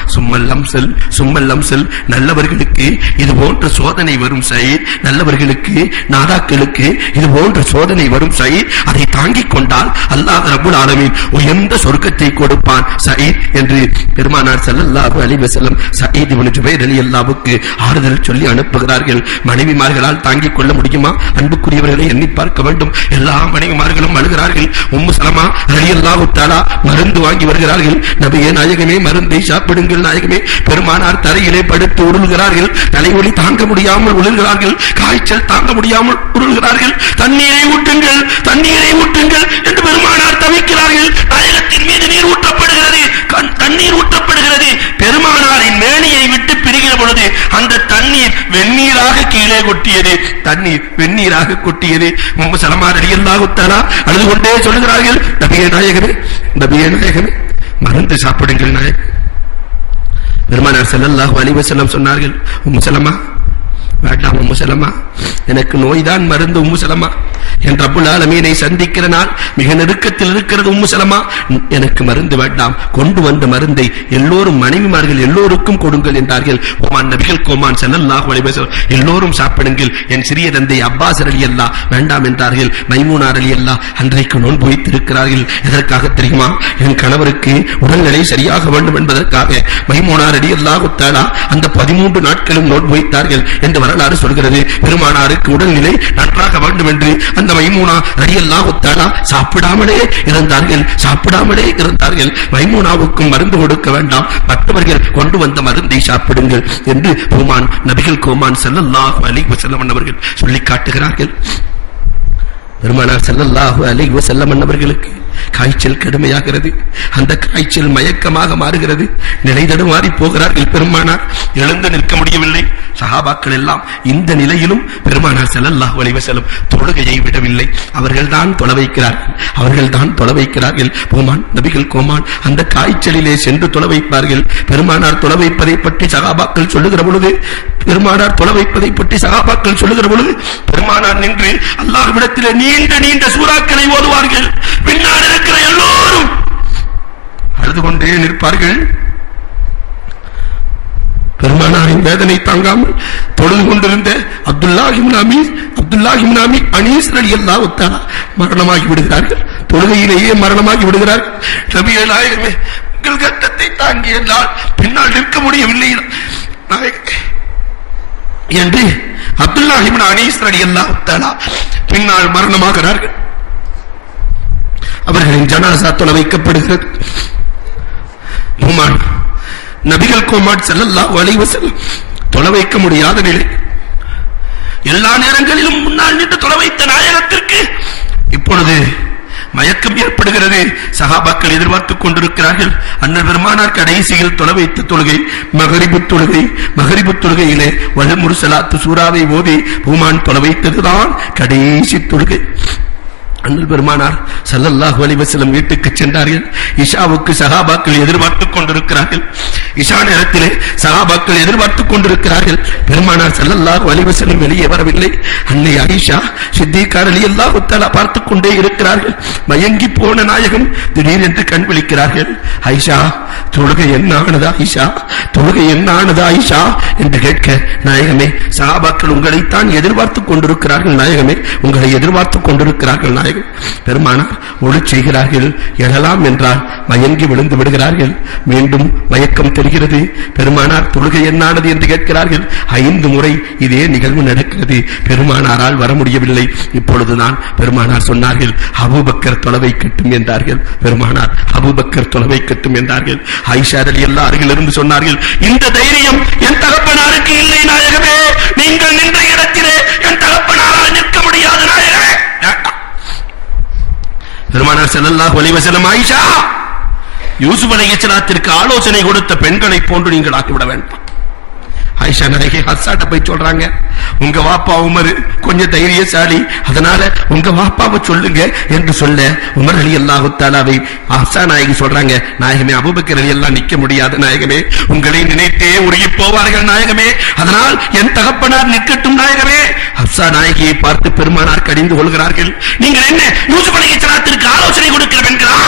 சும்மல்லம் செல் நல்லவர்களுக்கு இது போன்ற சோதனை வரும் சயீத், நல்லவர்களுக்கு நாதாக்களுக்கு இது போன்ற சோதனை வரும் சயீத், அதை தாங்கிக் கொண்டால் அல்லாஹ் ரப்புல் ஆலமீன் உயர்ந்த சொர்க்கத்தை கொடுப்பான் சயீத் என்று பெருமானார் ஸல்லல்லாஹு அலைஹி வஸல்லம் சயீத் இப்னு ஜுபைர் ரலியல்லாஹுவுக்கு ஆறுதல் சொல்லி அனுப்புகிறார்கள். மனைவிமார்களால் தாங்கிக் கொள்ள முடியுமா? அன்புக்குரியவர்களை எண்ணி பார்க்க வேண்டும். எல்லா மனைவிமார்களும் அழுகிறார்கள். உம்மு சலமா ரலியல்லாஹு தஆலா மருந்து வாங்கி வருகிறார்கள். நபியே நாயகமே மருந்தை சாப்பிடுங்கள் நாயகமே. பெருமானார் தரையிலே படுத்து உருள்கிறார்கள். தலைவலி தாங்க முடியாமல் உருள்கிறார்கள். காய்ச்சல் தாங்க முடியாமல் உருள்கிறார்கள். தண்ணீரை ஊட்டுங்கள் என்று பெருமானார் தவிக்கிறார்கள். நாயகத்தின் மீது நீர் ஊற்றப்படுகிறது, தண்ணீர் ஊற்றப்படுகிறது. பெருமானாரின் மேனியை விட்டு பிரிகிற பொழுது அந்த தண்ணீர் வெந்நீராக கீழே கொட்டியது. தண்ணீர் வெந்நீராக கொட்டியது. உம்மு சலமா ரலியல்லாஹு தஆலா அழுது கொண்டே சொல்லுகிறார்கள், நபியே நாயகமே மருந்து சாப்பிடுங்கள் நாயகம். பெருமானார் ஸல்லல்லாஹு அலைஹி வஸல்லம் சொன்னார்கள், உம்மு சலமா வேண்டாம், உம்மு சலமா எனக்கு நோய்தான் மருந்து. உம்மு சலமா என் ரப்புல் ஆலமீனை சந்திக்கிற நாள் மிக நெருக்கத்தில் இருக்கிறது. உம்மு சலமா எனக்கு மருந்து வேண்டாம், கொண்டு வந்த மருந்தை எல்லோரும் மனைவிமார்கள் எல்லோருக்கும் கொடுங்கள் என்றார்கள். ஓமான் நபிகள் கோமான் ஸல்லல்லாஹு அலைஹி வஸல்லம் எல்லோரும் சாப்பிடுங்கள். என் சிறிய தந்தை அப்பாஸ் ரலியல்லாஹு வேண்டாம் என்றார்கள். மைமூனா ரலியல்லாஹு அன்றைக்கு நோன்பு வைத்திருக்கிறார்கள். எதற்காக தெரியுமா? என் கணவருக்கு உடல்நிலை சரியாக வேண்டும் என்பதற்காக மைமூனா ரலியல்லாஹு தஆலா அந்த 13 நாட்களும் நோன்பு வைத்தார்கள் என்று வரலாறு சொல்கிறது. பெருமானாருக்கு உடல்நிலை நன்றாக வேண்டும் என்று அந்த மைமூனா ரலியல்லாஹு தஆலா சாப்பிடாமலே இருந்தார்கள். மைமூனாவுக்கும் மருந்து கொடுக்க வேண்டாம், மற்றவர்கள் கொண்டு வந்த மருந்தை சாப்பிடுங்கள் என்று கோமான் நபிகள் கோமான் ஸல்லல்லாஹு அலைஹி வஸல்லம் அவர்கள் சொல்லி காட்டுகிறார்கள். பெருமானார் ஸல்லல்லாஹு அலைஹி வஸல்லம் அவர்களுக்கு காய்ச்சல் கடுமையாகிறது. அந்த காய்ச்சல் மயக்கமாக மாறுகிறது. நிலை தடுமாறி போகிறார்கள். பெருமானார் எழுந்து நிற்க முடியவில்லை. சஹாபாக்கள் எல்லாம் இந்த நிலையிலும் பெருமானார் ஸல்லல்லாஹு அலைஹி வஸல்லம் தொழுகையை விடவில்லை. அவர்கள் தான் தொழ வைக்கிறார்கள். கோமான் நபிகள் கோமான் அந்த காய்ச்சலிலே சென்று தொழ வைப்பார்கள். பெருமானார் தொழ வைப்பதை பற்றி சஹாபாக்கள் சொல்லுகிற பொழுது பெருமானார் நின்று அல்லாஹ்விடத்திலே நீண்ட சூறாக்களை ஓதுவார்கள். பின்னால் இருக்கிற எல்லோரும் அழுது கொண்டே நிற்பார்கள். பெருமானாரின் வேதனை தாங்காமல் தொழுது கொண்டிருந்த அப்துல்லாஹ் இப்னு அனீஸ் ரலியல்லாஹு தஆலா மரணமாகி விடுகிறார்கள். தொழுகையிலேயே மரணமாகி விடுகிறார்கள். நபியே நாயகமே உங்கள் கட்டத்தை தாங்கிய நாள் பின்னால் நிற்க முடியவில்லை என்று அப்துல்லாஹ் இப்னு அனீஸ் ரலியல்லாஹு தஆலா பின்னால் மரணமாகிறார்கள். அவர்களின் ஜனாசா தொலை வைக்கப்படுகிறது. நபிகள் கோமான் ஸல்லல்லாஹு அலைஹி வஸல்லம் தொலை வைக்க முடியாத நிலை. எல்லா நேரங்களிலும் முன்னால் நின்று தொலை வைத்த நாயகத்திற்கு இப்பொழுது மயக்கம் ஏற்படுகிறது. சஹாபாக்கள் எதிர்பார்த்துக் கொண்டிருக்கிறார்கள். அண்ணல் பெருமானார் கடைசியில் தொலை வைத்த தொழுகை மகரிபு தொழுகையிலே வல் முர்சலாத்து சூராவை ஓதி பூமான் தொலை வைத்ததுதான் கடைசி தொழுகை. அண்ணல் பெருமானார் ஸல்லல்லாஹு அலைஹி வஸல்லம் வீட்டுக்கு சென்றார்கள். இஷாவுக்கு சஹாபாக்கள் எதிர்பார்த்துக் கொண்டிருக்கிறார்கள். இஷா நேரத்திலே சஹாபாக்கள் எதிர்பார்த்துக் கொண்டிருக்கிறார்கள். பெருமானார் ஸல்லல்லாஹு அலைஹி வஸல்லம் வெளியே வரவில்லை. அன்னை ஆயிஷா சித்திகா ரலியல்லாஹு தஆலா பார்த்துக் கொண்டே இருக்கிறார்கள். மயங்கி போன நாயகம் திடீரென்று கண் விழிக்கிறார்கள். ஆயிஷா தொழுகை என்ன ஆனது ஆயிஷா என்று கேட்க, நாயகமே சஹாபாக்கள் உங்களைத்தான் எதிர்பார்த்துக் கொண்டிருக்கிறார்கள் நாயகமே, உங்களை எதிர்பார்த்துக் கொண்டிருக்கிறார்கள் நாயகம். நாயகம். பெருமானார் ஒளி செய்கிறார்கள், எழலாம் என்றால் மயங்கி விழுந்து விடுகிறார்கள். மீண்டும் மயக்கம் தெரிகிறது. பெருமானார் தொழுகை என்னானது என்று கேட்கிறார்கள். 5 முறை இதே நிகழ்வு நடக்கிறது. பெருமானாரால் வர முடியவில்லை. இப்பொழுதுதான் பெருமானார் சொன்னார்கள், அபூபக்கர் தொலைவை கட்டும் என்றார்கள். பெருமானார் அபூபக்கர் தொலைவை கட்டும் என்றார்கள். ஆயிஷா ரலியல்லாஹு அன்ஹா சொன்னார்கள், இந்த தைரியம் என் தகப்பனாருக்கு இல்லை நாயகமே, நீங்கள் நின்ற இடத்திலே என் தகப்பனாரால் நிற்க முடியாது நாயகமே. பெருமானார் ஸல்லல்லாஹு அலைஹி வஸல்லம், ஆயிஷா, யூசுப் அலைஹிஸ்ஸலாத்திற்கு ஆலோசனை கொடுத்த பெண்களை போன்று நீங்கள் ஆக்கிவிட வேண்டாம். ஆயிஷா நாயகி ஹஸ்ஸாட்ட போய் சொல்றாங்க, உங்க வாப்பா உமர் கொஞ்சம் தைரியசாலி, அதனால உங்க வாப்பாவை சொல்லுங்க என்று சொல்ல உமர் ரலியல்லாஹு தஆலாவை ஹஸ்ஸா நாயகி சொல்றாங்க, நாயகமே, அபூபக்கர் ரலியல்லாஹு நிக்க முடியாது நாயகமே, உங்களை நினைத்தே உருகி போவார்கள் நாயகமே, அதனால் என் தகப்பனார் நிற்கட்டும் நாயகமே. ஹஸ்ஸா நாயகியை பார்த்து பெருமானார் கடிந்து கொள்கிறார்கள், நீங்கள் என்ன யூசுப் அலைஹிஸ்ஸலாத்திற்கு ஆலோசனை கொடுக்கிற பெண்களா?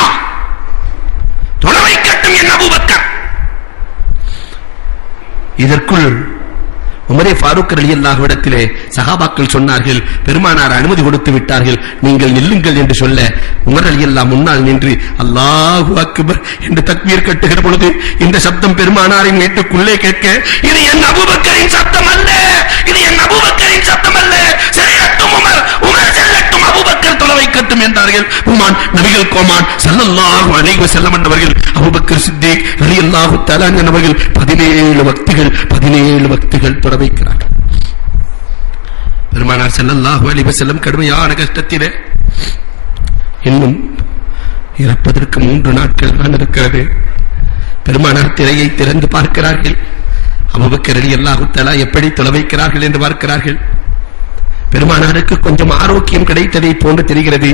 தொலை வைக்கட்டும் என் அபூபக்கர். இதற்குள் உமரே ஃபாரூக் ரலியல்லாஹு இடத்திலே சஹாபாக்கள் சொன்னார்கள், பெருமானார் அனுமதி கொடுத்து விட்டார்கள், நீங்கள் நில்லுங்கள் என்று சொல்ல உமர் ரலியல்லாஹு முன்னால் நின்று அல்லாஹு அக்பர் என்று தக்பீர் கட்டுகிற பொழுது இந்த சப்தம் பெருமானாரின் வீட்டுக்குள்ளே கேட்க, இது என் அபூபக்கரின் சப்தம் அல்ல, இது என் அபூபக்கரின் சப்தம் அல்ல, செல்லட்டும் உமர், உமர் செல்லட்டும், அபூபக்கர் தொலை வைக்கட்டும் என்றார்கள். உமான் நபிகள் கோமான் ஸல்லல்லாஹு அலைஹி வஸல்லம் அவர்கள், அபூபக்கர் சித்திக் ரலியல்லாஹு தஆலா அவர்கள் 17 வக்துகள் தொலை வைக்கிறார்கள். பெருமானார் ஸல்லல்லாஹு அலைஹி வஸல்லம் கடுமையான கஷ்டத்திலே, இன்னும் இறப்பதற்கு 3 நாட்கள் தான் இருக்கிறது. பெருமானார் திரையை திறந்து பார்க்கிறார்கள். அபூபக்கர் ரலியல்லாஹு தஆலா எப்படி தொலை வைக்கிறார்கள் என்று பார்க்கிறார்கள். பெருமானாருக்கு கொஞ்சம் ஆரோக்கியம் கிடைத்ததை போன்று தெரிகிறது.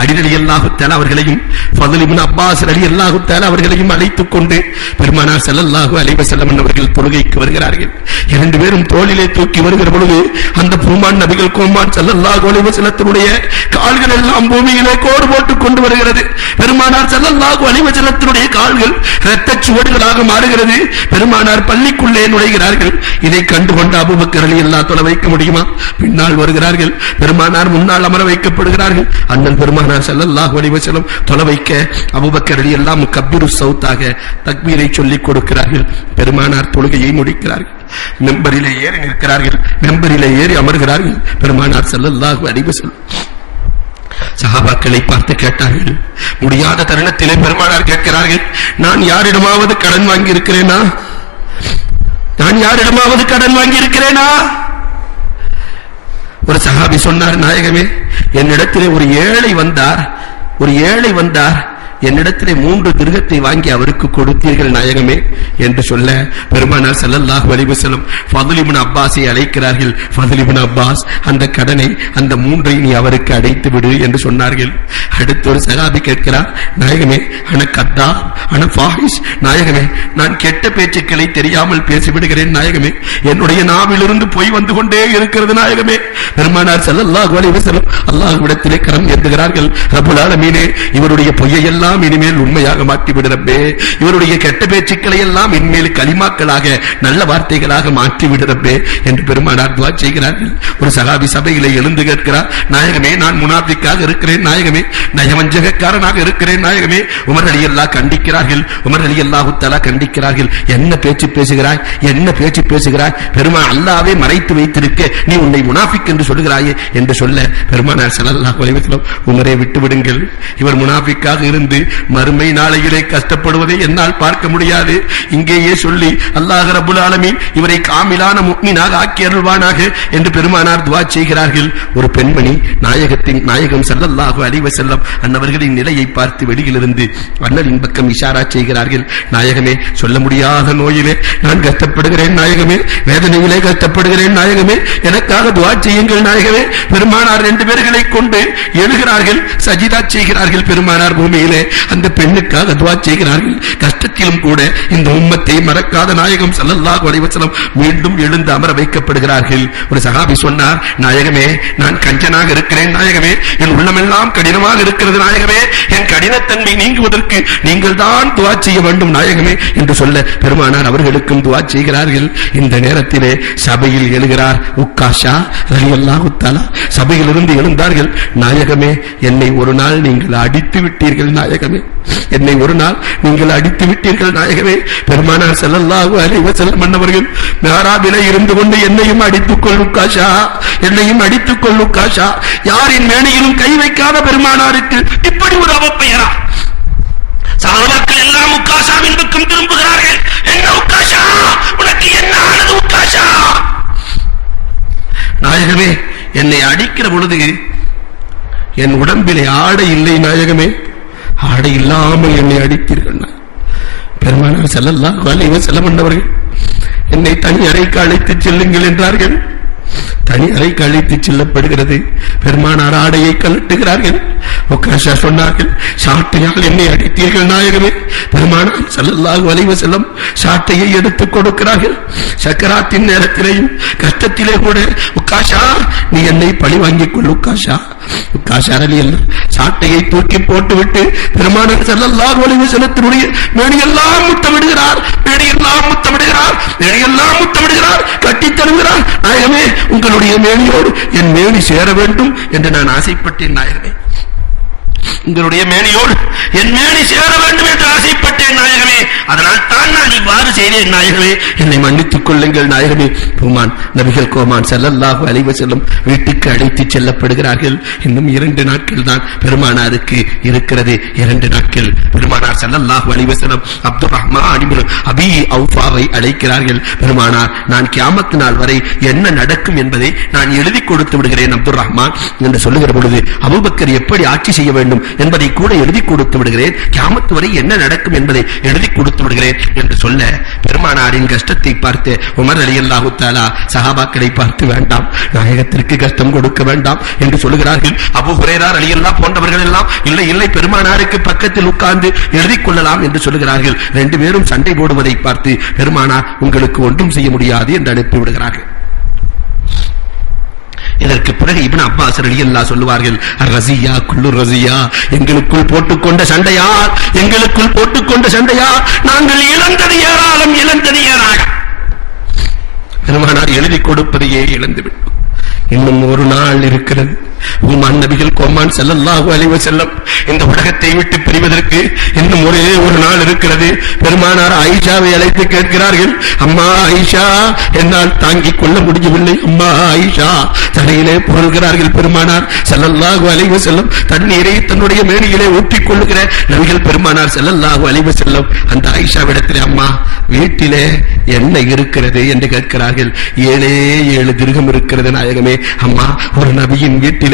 அலி ரலியல்லாஹு தஆலா அவர்களையும் ஃபضل இப்னு அப்பாஸ் ரலியல்லாஹு தஆலா அவர்களையும் அழைத்துக் கொண்டு பெருமானார் ஸல்லல்லாஹு அலைஹி வஸல்லம் அவர்கள் தொழுகைக்கு வருகிறார்கள். 2 பேரும் தோளிலே தூக்கி வருகிற பொழுது அந்த பூமான் நபிகள் கோமான் ஸல்லல்லாஹு அலைஹி வஸல்லத்துடைய கால்கள் எல்லாம் பூமியிலே கோடு போட்டுக் கொண்டு வருகிறது. பெருமானார் ஸல்லல்லாஹு அலைஹி வஸல்லத்துடைய கால்கள் இரத்தச் சுவடுகளாக மாறுகிறது. பெருமானார் பள்ளிக்குள்ளே நுழைகிறார்கள். இதை கண்டுகொண்ட அபூபக்கர் ரலியல்லாஹு தொலை வைக்க முடியுமா? பின்னால் வருகிறார்கள். பெருமானார் முன்னால் அமர வைக்கப்படுகிறார்கள். அண்ணன் பெருமானார் ஸல்லல்லாஹு அலைஹி வஸல்லம் தொலை வைக்க அபூபக்கர் ரலியல்லாஹு முகப்பிரு சௌத்தாக தக்பீரை சொல்லிக் கொடுக்கிறார்கள். பெருமானார் தொழுகையை முடிக்கிறார்கள். மெம்பரிலே ஏறி நிற்கிறார்கள். மெம்பரிலே ஏறி அமர்கிறார்கள். பெருமானார் ஸல்லல்லாஹு அலைஹி வஸல்லம் சஹாபாக்களை பார்த்து கேட்டார்கள். முடியாத தருணத்திலே பெருமானார் கேட்கிறார்கள், நான் யாரிடமாவது கடன் வாங்கி இருக்கிறேனா? நான் யாரிடமாவது கடன் வாங்கி இருக்கிறேனா? ஒரு சஹாபி சொன்னார், நாயகமே, என்னிடத்திலே ஒரு ஏழை வந்தார், என்னிடத்திலே 3 திர்ஹத்தை வாங்கி அவருக்கு கொடுத்தீர்கள் நாயகமே என்று சொல்ல பெருமானார் ஸல்லல்லாஹு அலைஹி வஸல்லம் ஃபضل இப்னு அப்பாஸை அழைக்கிறார்கள். ஃபضل இப்னு அப்பாஸ், அந்த கடனை, அந்த 3ஐ நீ அவருக்கு அடைத்து விடு என்று சொன்னார்கள். அடுத்து ஒரு சஹாபி கேட்கிறார், நாயகமே, அன கத்தா அன ஃபாஹிஷ், நாயகமே, நான் கெட்ட பேச்சுக்களை தெரியாமல் பேசிவிடுகிறேன் நாயகமே, என்னுடைய நாவிலிருந்து பொய் வந்து கொண்டே இருக்கிறது நாயகமே. பெருமானார் ஸல்லல்லாஹு அலைஹி வஸல்லம் அல்லாஹ்விடத்திலே கரம் ஏந்துகிறார்கள். ரப்புல் ஆலமீனே, இவருடைய பொய்யை எல்லாம் இனிமேல் உண்மையாக மாற்றிவிடு ரப்பே, இவருடைய கெட்ட பேச்சுக்களை எல்லாம் இனிமேல் கலிமாக்களாக, நல்ல வார்த்தைகளாக மாற்றிவிடு ரப்பே என்று பெருமானார் துஆ செய்கிறார்கள். ஒரு சஹாபி சபையிலே எழுந்து கேட்கிறார், நாயகமே, நான் முனாஃபிக்காக இருக்கிறேன் நாயகமே, நயவஞ்சகக்காரனாக இருக்கிறேன் நாயகமே. உமர் ரலியல்லாஹு கண்டிக்கிறார்கள். உமர் ரலியல்லாஹு தஆலா கண்டிக்கிறார்கள். என்ன பேச்சு பேசுகிறாய், என்ன பேச்சு பேசுகிறாய்? பெருமான் அல்லாஹ்வே மறைத்து வைத்திருக்க நீ உன்னை முனாஃபிக் என்று சொல்கிறாயே என்று சொல்ல பெருமானார் ஸல்லல்லாஹு அலைஹி வஸல்லம், உமரை விட்டு விடுங்கள், இவர் முனாஃபிக்காக இருந்து மறுமை நாளையிலே கஷ்டப்படுவதை என்னால் பார்க்க முடியாது. இங்கேயே சொல்லி அல்லாஹ் ரப்புல் ஆலமீன் இவரை காமிலான முஃமினாக ஆக்கி அருள்வானாக என்று பெருமானார் துஆ செய்கிறார்கள். ஒரு பெண்மணி நாயகம் ஸல்லல்லாஹு அலைஹி வஸல்லம் அன்னவர்களின் நிலையை பார்த்து வெளியிலிருந்து அண்ணலின் பக்கம் இஷாரா செய்கிறார்கள். நாயகமே, சொல்ல முடியாத நோயிலே நான் கஷ்டப்படுகிறேன் நாயகமே, வேதனையிலே கஷ்டப்படுகிறேன் நாயகமே, எனக்காக துஆ செய்யுங்கள் நாயகமே. பெருமானார் 2 பேர்களை கொண்டு எழுகிறார்கள், சஜிதா செய்கிறார்கள். பெருமானார் பூமியிலே அந்த பெண்ணுக்காக துஆ செய்கிறார்கள். கஷ்டத்திலும் கூட இந்த உம்மத்தை மறக்காத நாயகம் ஸல்லல்லாஹு அலைஹி வஸல்லம் மீண்டும் எழுந்து அமர வைக்கப்படுகிறார்கள். ஒரு சஹாபி சொன்னார், நாயகமே நான் கஞ்சனாக இருக்கிறேன் நாயகமே, என் உள்ளமெல்லாம் கடினமாக இருக்கிறது நாயகமே, என் கடினத்தன்மை நீங்குவதற்கு நீங்கள் தான் துஆ செய்ய வேண்டும் நாயகமே என்று சொல்ல பெருமானார் அவர்களுக்கும் துஆ செய்கிறார்கள். இந்த நேரத்திலே சபையில் எழுகிறார் உக்காஷா ரலியல்லாஹு தஆலா. சபையிலிருந்து எழுந்தார்கள், நாயகமே என்னை ஒரு நாள் நீங்கள் அடித்து விட்டீர்கள் நாயகமே, என்னை ஒரு நாள் நீங்கள் அடித்து விட்டீர்கள் நாயகமே. பெருமானார் ஸல்லல்லாஹு அலைஹி வஸல்லம் அன்னவர்கள் மிஹ்ராபிலே இருந்து கொண்டு என்னையும் அடித்துக் கொள் உக்காஷா, என்னையும் அடித்துக் கொள் உக்காஷா. யாரின் மேனியிலும் கை வைக்காத பெருமானாருக்கு இப்படி ஒரு அவப்பெயரா? சஹாபாக்கள் எல்லாம் உக்காஷாவின் பக்கம் திரும்புகிறார்கள். என்ன உக்காஷா, உனக்கு என்ன ஆனது உக்காஷா? நாயகமே என்னை அடிக்கிற பொழுது என் உடம்பிலே ஆடை இல்லை நாயகமே, ஆடை இல்லாமல் என்னை அடித்தீர்கள். பெருமானார் ஸல்லல்லாஹு அலைஹி வஸல்லம் அவர்கள் என்னை தனி அறைக்கு அழைத்து செல்லுங்கள் என்றார்கள். தனி அறைக்கு அழைத்து செல்லப்படுகிறது. பெருமானார் ஆடையை கழட்டுகிறார்கள். உக்காஷா சொன்னார்கள், சாட்டையால் என்னை அடித்தீர்கள் நாயகமே. பெருமானார் ஸல்லல்லாஹு அலைஹி வஸல்லம் சாட்டையை எடுத்துக் கொடுக்கிறார்கள். சக்கராத்தின் நேரத்திலேயும் கஷ்டத்திலே கூட உக்காஷா நீ என்னை பழி வாங்கிக் கொள் உக்காஷா. உக்காஷா ரலியல்லாஹு சாட்டையை தூக்கி போட்டுவிட்டு பெருமானார் ஸல்லல்லாஹு அலைஹி வஸல்லத்தினுடைய மேனியெல்லாம் முத்தமிடுகிறார், மேனியெல்லாம் முத்தமிடுகிறார், மேனியெல்லாம் முத்தமிடுகிறார், கட்டித் தருகிறார். நாயகமே உங்களுடைய மேனியோடு என் மேனி சேர வேண்டும் என்று நான் ஆசைப்பட்டேன் நாயகமே, உங்களுடைய மேனியோடு என் மேனி சேர வேண்டும் என்று ஆசைப்பட்டேன் நாயகமே, அதனால் தான் நான் இவ்வாறு செய்தேன் நாயகமே, என்னை மன்னித்துக் கொள்ளுங்கள் நாயகமே. கோமான் நபிகள் கோமான் ஸல்லல்லாஹு அலைஹி வஸல்லம் வீட்டுக்கு அழைத்து செல்லப்படுகிறார்கள். இன்னும் 2 நாட்கள் தான் பெருமானாருக்கு இருக்கிறது. 2 நாட்கள். பெருமானார் ஸல்லல்லாஹு அலைஹி வஸல்லம் அப்துர் ரஹ்மான் இப்னு அபீ அவ்ஃபாவை அழைக்கிறார்கள். பெருமானார் நான் கியாமத் நாள் வரை என்ன நடக்கும் என்பதை நான் எழுதி கொடுத்து விடுகிறேன் அப்துர் ரஹ்மான் என்று சொல்லுகிற பொழுது, அபூபக்கர் எப்படி ஆட்சி செய்ய வேண்டும் என்பதை கூட எழுதி கொடுத்து விடுகிறேன், கியாமத் வரை என்ன நடக்கும் என்பதை எழுதி கொடுத்து விடுகிறேன் என்று சொல்ல, பெருமானாரின் கஷ்டத்தை பார்த்து உமர் ரலியல்லாஹு தஆலா சஹாபாக்களை பார்த்து வேண்டாம், நாயகத்திற்கு கஷ்டம் கொடுக்க வேண்டாம் என்று சொல்லுகிறார்கள். அபூ ஹுரைரா ரலியல்லாஹு போன்றவர்கள் எல்லாம் இல்லை இல்லை பெருமானாருக்கு பக்கத்தில் உட்கார்ந்து எழுதிக் கொள்ளலாம் என்று சொல்லுகிறார்கள். 2 பேரும் சண்டை போடுவதை பார்த்து பெருமானார் உங்களுக்கு ஒன்றும் செய்ய முடியாது என்று அனுப்பி விடுகிறார்கள். இதற்கு பிறகு இப்னு அப்பாஸ் ரலியல்லாஹு சொல்லுவார்கள், ரஸியா குல்லு ரஸியா, எங்களுக்குள் போட்டுக்கொண்ட சண்டையால், எங்களுக்குள் போட்டுக்கொண்ட சண்டையால் நாங்கள் இழந்தது ஏராளம், இழந்தது ஏராளம். பெருமானார் எழுதி கொடுப்பதையே இழந்து விட்டோம். இன்னும் ஒரு நாள் இருக்கிறது. உம்மான் நபிகள் கோமான் ஸல்லல்லாஹு அலைஹி வஸல்லம் இந்த உலகத்தை விட்டு பிரிவதற்கு இன்னும் ஒரே ஒரு நாள் இருக்கிறது. பெருமானார் ஆயிஷாவை அழைத்து கேட்கிறார்கள், அம்மா ஆயிஷா என்னால் தாங்கிக் கொள்ள முடியவில்லை அம்மா ஆயிஷா. தலையிலே புரள்கிறார்கள். பெருமானார் ஸல்லல்லாஹு அலைஹி வஸல்லம் தண்ணீரை தன்னுடைய மேனியிலே ஊற்றிக் கொள்ளுகிற நபிகள் பெருமானார் ஸல்லல்லாஹு அலைஹி வஸல்லம் அந்த ஆயிஷாவிடத்திலே அம்மா வீட்டிலே என்ன இருக்கிறது என்று கேட்கிறார்கள். 7 திர்ஹம் இருக்கிறது நாயகமே. அம்மா ஒரு நபியின் வீட்டில்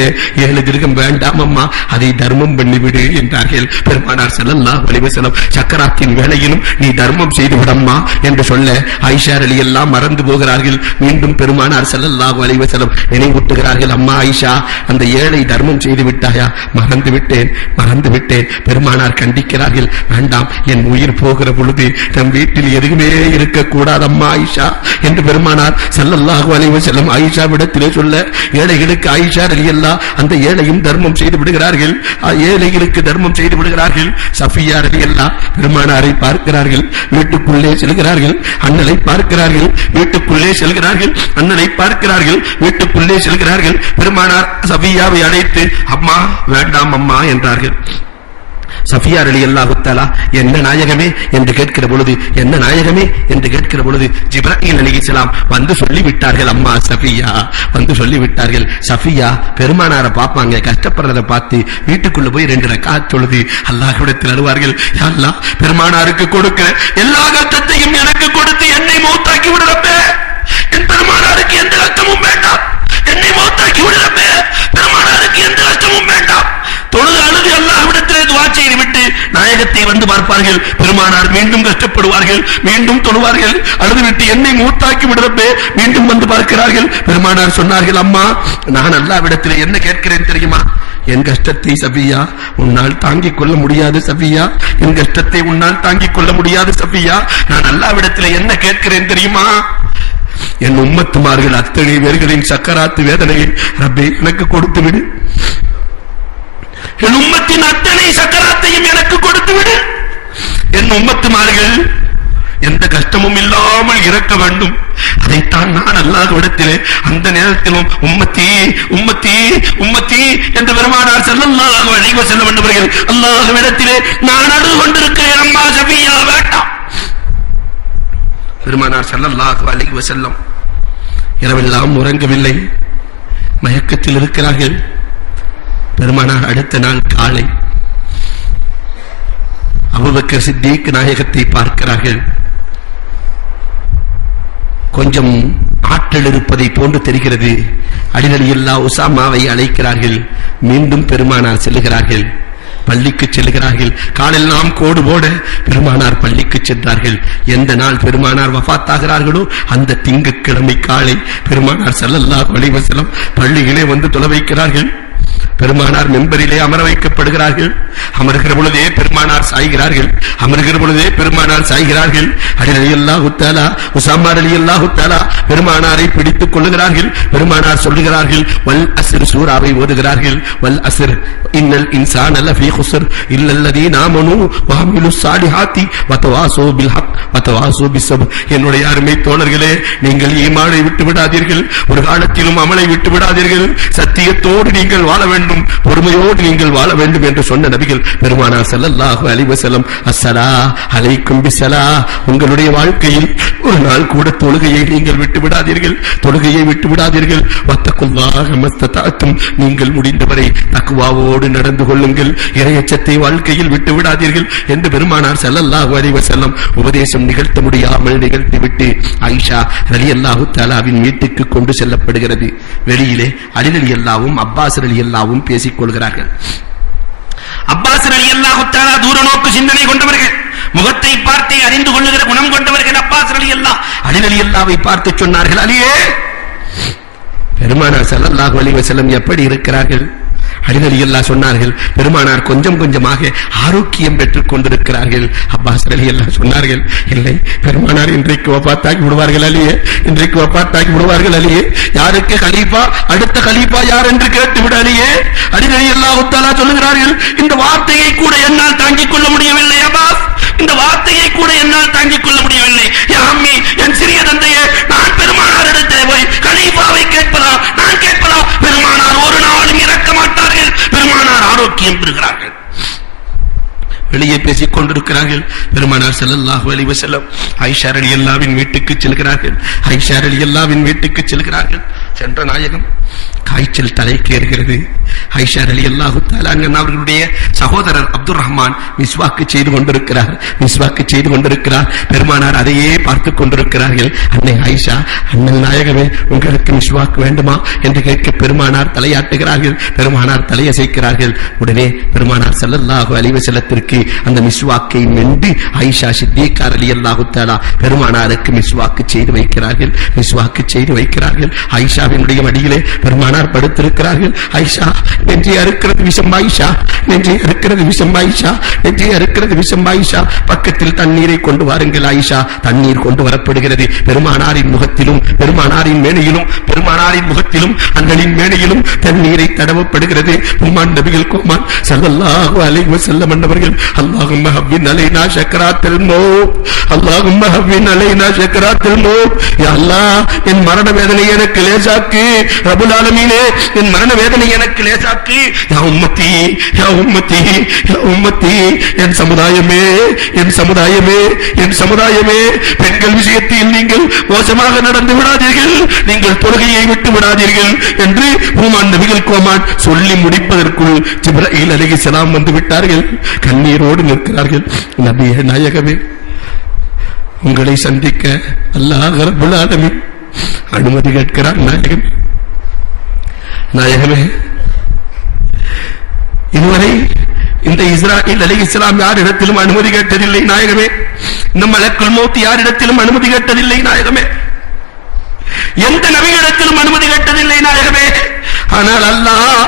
7 திர்ஹம் வேண்டாம் அம்மா, அதை தர்மம் பண்ணிவிடு என்றார்கள். பெருமானார் ஸல்லல்லாஹு அலைஹி வஸல்லம் சக்கராத்தின் வேளையிலும் நீ தர்மம் செய்து விடம்மா என்று சொல்ல, ஆயிஷா ரலியல்லாஹு மறந்து போகிறார்கள். மீண்டும் பெருமானார் ஸல்லல்லாஹு அலைஹி வஸல்லம் நினைவூட்டுகிறார்கள், அம்மா ஆயிஷா அந்த 7 தர்மம் செய்து விட்டாயா? மறந்து விட்டேன். பெருமானார் கண்டிக்கிறார்கள், வேண்டாம், என் உயிர் போகிற பொழுது நம் வீட்டில் எதுவுமே இருக்கக்கூடாது அம்மா ஆயிஷா என்று பெருமானார் ஸல்லல்லாஹு அலைஹி வஸல்லம் ஆயிஷாவிடத்திலே சொல்ல, ஏழைகளுக்கு ஆயிஷா ரலியல்லாஹு அந்த ஏழையும் தர்மம் செய்து விடுகிறார்கள். ஏழைகளுக்கு தர்மம் செய்து விடுகிறார்கள். சஃபியா ரலியல்லாஹு பெருமானாரை பார்க்கிறார்கள், வீட்டுக்குள்ளே செல்கிறார்கள். அண்ணலை பார்க்கிறார்கள், வீட்டுக்குள்ளே செல்கிறார்கள். அண்ணலை பார்க்கிறார்கள், வீட்டுக்குள்ளே செல்கிறார்கள். பெருமானார் சஃபியாவை அழைத்து அம்மா வேண்டாம் அம்மா என்றார்கள். சஃபியா ரலியல்லாஹு தஆலா என்ன நாயகமே என்று கேட்கிற பொழுது, என்ன நாயகமே என்று கேட்கிற பொழுது ஜிப்ராயில் அலைஹிஸ்ஸலாம் வந்து சொல்லிவிட்டார்கள், அம்மா சஃபியா வந்து சொல்லிவிட்டார்கள். சஃபியா பெருமானாரை பார்ப்பாங்க, கஷ்டப்படுறதை பார்த்து வீட்டுக்குள்ள போய் 2 ரக்காத் தொழுது அல்லாஹ்விடத்தில் அழுவார்கள், யா அல்லாஹ் பெருமானாருக்கு கொடுக்கிற எல்லா கஷ்டத்தையும் எனக்கு கொடுத்து என்னை மௌத்தாக்கி விடுறப்பே, என் பெருமானாருக்கு எந்த கஷ்டமும் வேண்டாம், என்னை மௌத்தாக்கி விடுறப்பே, பெருமானாருக்கு எந்த கஷ்டமும் வேண்டாம். தொழுது அழுது அல்லாஹ்விடத்திலே துஆ செய்து விட்டு நாயகத்தை வந்து பார்ப்பார்கள். பெருமானார் மீண்டும் கஷ்டப்படுவார்கள், மீண்டும் தொழுவார்கள். அழுதுவிட்டு என்னை மூத்தாக்கி விடுறப்பே மீண்டும் வந்து பார்க்கிறார்கள். பெருமானார் சொன்னார்கள், அம்மா நான் அல்லாஹ்விடத்திலே என்ன கேட்கிறேன் தெரியுமா? என் கஷ்டத்தை சபியா உன்னால் தாங்கிக் கொள்ள முடியாது சபியா, என் கஷ்டத்தை உன்னால் தாங்கிக் கொள்ள முடியாது சபியா. நான் அல்லாஹ்விடத்தில் என்ன கேட்கிறேன் தெரியுமா? என் உம்மத்துமார்கள் அத்தனை பேர்களின் சக்கராத்து வேதனையை ரப்பே எனக்கு கொடுத்து விடு. என் உம்மத்தின் அத்தனை சக்கராத்தையும் எனக்கு கொடுத்து விடு. என் உம்மத்துமார்கள் எந்த கஷ்டமும் இல்லாமல் இறக்க வேண்டும். அதைத்தான் நான் அல்லாஹ்விடத்திலே அந்த நேரத்திலும் உம்மத்தி உம்மத்தி உம்மத்தி என்று பெருமானார் ஸல்லல்லாஹு அலைஹி வஸல்லம் என்பவர்கள் அல்லாஹ்விடத்திலே நான் அழுது கொண்டிருக்கிறேன். அம்மா சபியா வேண்டாம். பெருமானார் ஸல்லல்லாஹு அலைஹி வஸல்லம் இரவெல்லாம் உறங்கவில்லை, மயக்கத்தில் இருக்கிறார்கள். பெருமானார் அடுத்த நாள் காலை அபூபக்கர் சித்திக் நாயகத்தை பார்க்கிறார்கள். கொஞ்சம் ஆற்றல் இருப்பதை போன்று தெரிகிறது. அலி ரலியல்லாஹு உஸாமாவை அழைக்கிறார்கள். மீண்டும் பெருமானார் செல்லுகிறார்கள், பள்ளிக்கு செல்லுகிறார்கள். காலெல்லாம் கோடு போட பெருமானார் பள்ளிக்கு சென்றார்கள். எந்த நாள் பெருமானார் வஃபாத்தாகிறார்களோ அந்த திங்கட்கிழமை காலை பெருமானார் ஸல்லல்லாஹு அலைஹி வஸல்லம் பள்ளியிலே வந்து தொழ வைக்கிறார்கள். பெருமானார் மெம்பரிலே அமர வைக்கப்படுகிறார்கள். அமர்கிற பொழுதே பெருமானார் சாய்கிறார்கள். அமர்கிற பொழுதே பெருமானார் சாய்கிறார்கள். அலி ரலியல்லாஹு தஆலா உஸாமா ரலியல்லாஹு தஆலா பெருமானாரை பிடித்துக் கொள்ளுகிறார்கள். பெருமானார் சொல்லுகிறார்கள், வல் அஸ்ர் சூராவை ஓதுகிறார்கள். வல் அஸ்ர் இன்னல் இன்சான லஃபீ குஸ்ர் இல்லல்லதீன ஆமனூ வ அமிலுஸ் ஸாலிஹாத்தி வ தவாஸூ பில் ஹக் வ தவாஸூ பிஸ்ஸப்ர். என்னுடைய அருமை தோழர்களே, நீங்கள் ஈமானை விட்டு விடாதீர்கள், ஒரு காலத்திலும் அமலை விட்டு விடாதீர்கள். சத்தியத்தோடு நீங்கள் வாழ வேண்டும், பொறுமையோடு நீங்கள் வாழ வேண்டும் என்று சொன்ன நபிகள் பெருமானார் ஸல்லல்லாஹு அலைஹி வஸல்லம் அஸ்ஸலா அலைக்கும் பிஸ்ஸலா, உங்களுடைய வாழ்க்கையில் ஒரு நாள் கூட தொழுகையை நீங்கள் விட்டு விடாதீர்கள், தொழுகையை விட்டு விடாதீர்கள். வத்தகுல்லாஹ மஸ்ததஅத்தும், நீங்கள் முடிந்தவரை தக்வாவோடு நடந்து கொள்ளுங்கள், இறையச்சத்தை வாழ்க்கையில் விட்டு விடாதீர்கள் என்று பெருமானார் ஸல்லல்லாஹு அலைஹி வஸல்லம் உபதேசம் நிகழ்த்த முடியாமல் நிகழ்த்திவிட்டு ஆயிஷா ரலியல்லாஹு தஆலாவின் வீட்டுக்கு கொண்டு செல்லப்படுகிறது. வெளியிலே அலி ரலியல்லாஹுவும் அப்பாஸ் ரலியல்லாஹுவும் பேசிக் கொள்கிறார்கள். அப்பாஸ் ரலியல்லாஹு தஆலா தூரநோக்கு சிந்தனை கொண்டவர்கள், முகத்தை பார்த்தே அறிந்து கொள்ளுகிற குணம் கொண்டவர்கள். அப்பாஸ் ரலியல்லாஹு அலி ரலியல்லாஹுவை பார்த்து சொன்னார்கள், அலியே, பெருமானார் ஸல்லல்லாஹு அலைஹி வஸல்லம் எப்படி இருக்கிறார்கள்? அலி ரலியல்லாஹு சொன்னார்கள், பெருமானார் கொஞ்சம் கொஞ்சமாக ஆரோக்கியம் பெற்றுக் கொண்டிருக்கிறார்கள். அப்பாஸ் ரலியல்லாஹு சொன்னார்கள், இல்லை, பெருமானார் இன்றைக்கு வஃபாத்தாகி விடுவார்கள் அலியே, இன்றைக்கு வஃபாத்தாகி விடுவார்கள் அலியே. யாருக்கு கலீஃபா, அடுத்த கலீஃபா யார் என்று கேட்டுவிட அலியே. அலி ரலியல்லாஹு தஆலா சொல்லுகிறார்கள், இந்த வார்த்தையை கூட என்னால் தாங்கிக் கொள்ள முடியவில்லை அப்பாஸ், இந்த வார்த்தையை கூட என்னால் தாங்கிக் கொள்ள முடியவில்லை. என் அம்மி, என் சிறிய தந்தையே, நான் பெருமானார் இடத்திலே போய் கலீஃபாவை கேட்பதா, நான் கேட்பதா? பெருமானார் ஒரு நாளும் இறக்க மாட்டார்கள். பெருமானார் ஆரோக்கியம் பெறுகிறார்கள். வெளியே பேசிக் கொண்டிருக்கிறார்கள். பெருமானார் ஸல்லல்லாஹு அலைஹி வஸல்லம் ஆயிஷா ரலியல்லாஹுவின் வீட்டுக்கு செல்கிறார்கள். ஆயிஷா ரலியல்லாஹுவின் வீட்டுக்கு செல்கிறார்கள். சென்ற நாயகம் காய்ச்சல் தலைக்கேறுகிறது. ஆயிஷா ரலியல்லாஹு தஆலா அவர்களுடைய சகோதரர் அப்துர் ரஹ்மான் மிஸ்வாக்கு செய்து கொண்டிருக்கிறார், மிஸ்வாக்கு செய்து கொண்டிருக்கிறார். பெருமானார் அதையே பார்த்துக் கொண்டிருக்கிறார்கள். அன்னை ஆயிஷா, அண்ணல் நாயகமே, உங்களுக்கு மிஸ்வாக்கு வேண்டுமா என்று கேட்க பெருமானார் தலையாட்டுகிறார்கள். பெருமானார் தலையசைக்கிறார்கள். உடனே பெருமானார் ஸல்லல்லாஹு அலைஹி வஸல்லத்திற்கு அந்த மிஸ்வாக்கை மென்று ஆயிஷா சித்திகா ரலியல்லாஹு தஆலா பெருமானாருக்கு மிஸ்வாக்கு செய்து வைக்கிறார்கள். மிஸ்வாக்கு செய்து வைக்கிறார்கள். ஆயிஷாவினுடைய மடியிலே பெருமானார் படுத்திருக்கிறார்கள். ஆயிஷா, நெஞ்சை அறுக்கிறது விஷம் ஆயிஷா, நெஞ்சை அறுக்கிறது விஷம் ஆயிஷா, நெஞ்சை அறுக்கிறது விஷம் ஆயிஷா, பக்கத்தில் தண்ணீரை கொண்டு வாருங்கள் ஆயிஷா. தண்ணீர் கொண்டு வரப்படுகிறது. பெருமானாரின் முகத்திலும் பெருமானாரின் மேனையிலும் பெருமானாரின் முகத்திலும் அண்ணனின் மேனையிலும் தண்ணீரை தடவப்படுகிறது. உம்மான் நபிகள் கோமான் ஸல்லல்லாஹு அலைஹி வஸல்லம் என்பவர்கள், அல்லாஹும்ம ஹவ்வின் அலைனா ஷக்ராத்தில் மௌத், அல்லாஹும்ம ஹவ்வின் அலைனா ஷக்ராத்தில் மௌத். யா அல்லாஹ், என் மரண வேதனை எனக்கு லேசாக்கு, ரப்புல் ஆலமீனே, என் மரண வேதனை எனக்கு லேசாக்கு. யா உம்மத்தி, யா உம்மத்தி, யா உம்மத்தி, என் சமுதாயமே, என் சமுதாயமே, என் சமுதாயமே, பெண்கள் விஷயத்தில் நீங்கள் மோசமாக நடந்து விடாதீர்கள், நீங்கள் தொழுகையை விட்டு விடாதீர்கள் என்று உமான் நபிகள் கோமான் சொல்லி முடிப்பதற்குள் ஜிப்ரீல் அலைஹிஸ்ஸலாம் வந்து விட்டார்கள். கண்ணீரோடு நிற்கிறார்கள். நபியே நாயகமே, உங்களை சந்திக்க அல்லாஹ் ரப்புல் ஆலமீன் அனுமதி கேட்கிறார். நாயகமே, நாயகமே, இதுவரை இந்த இஸ்ராயீல் அலைஹிஸ்ஸலாம் யாரிடத்திலும் அனுமதி கேட்டதில்லை நாயகமே. இந்த மலக்குல் மௌத் யாரிடத்திலும் அனுமதி கேட்டதில்லை நாயகமே. எந்த நபியிடத்திலும் அனுமதி கேட்டதில்லை நாயகமே. ஆனால் அல்லாஹ்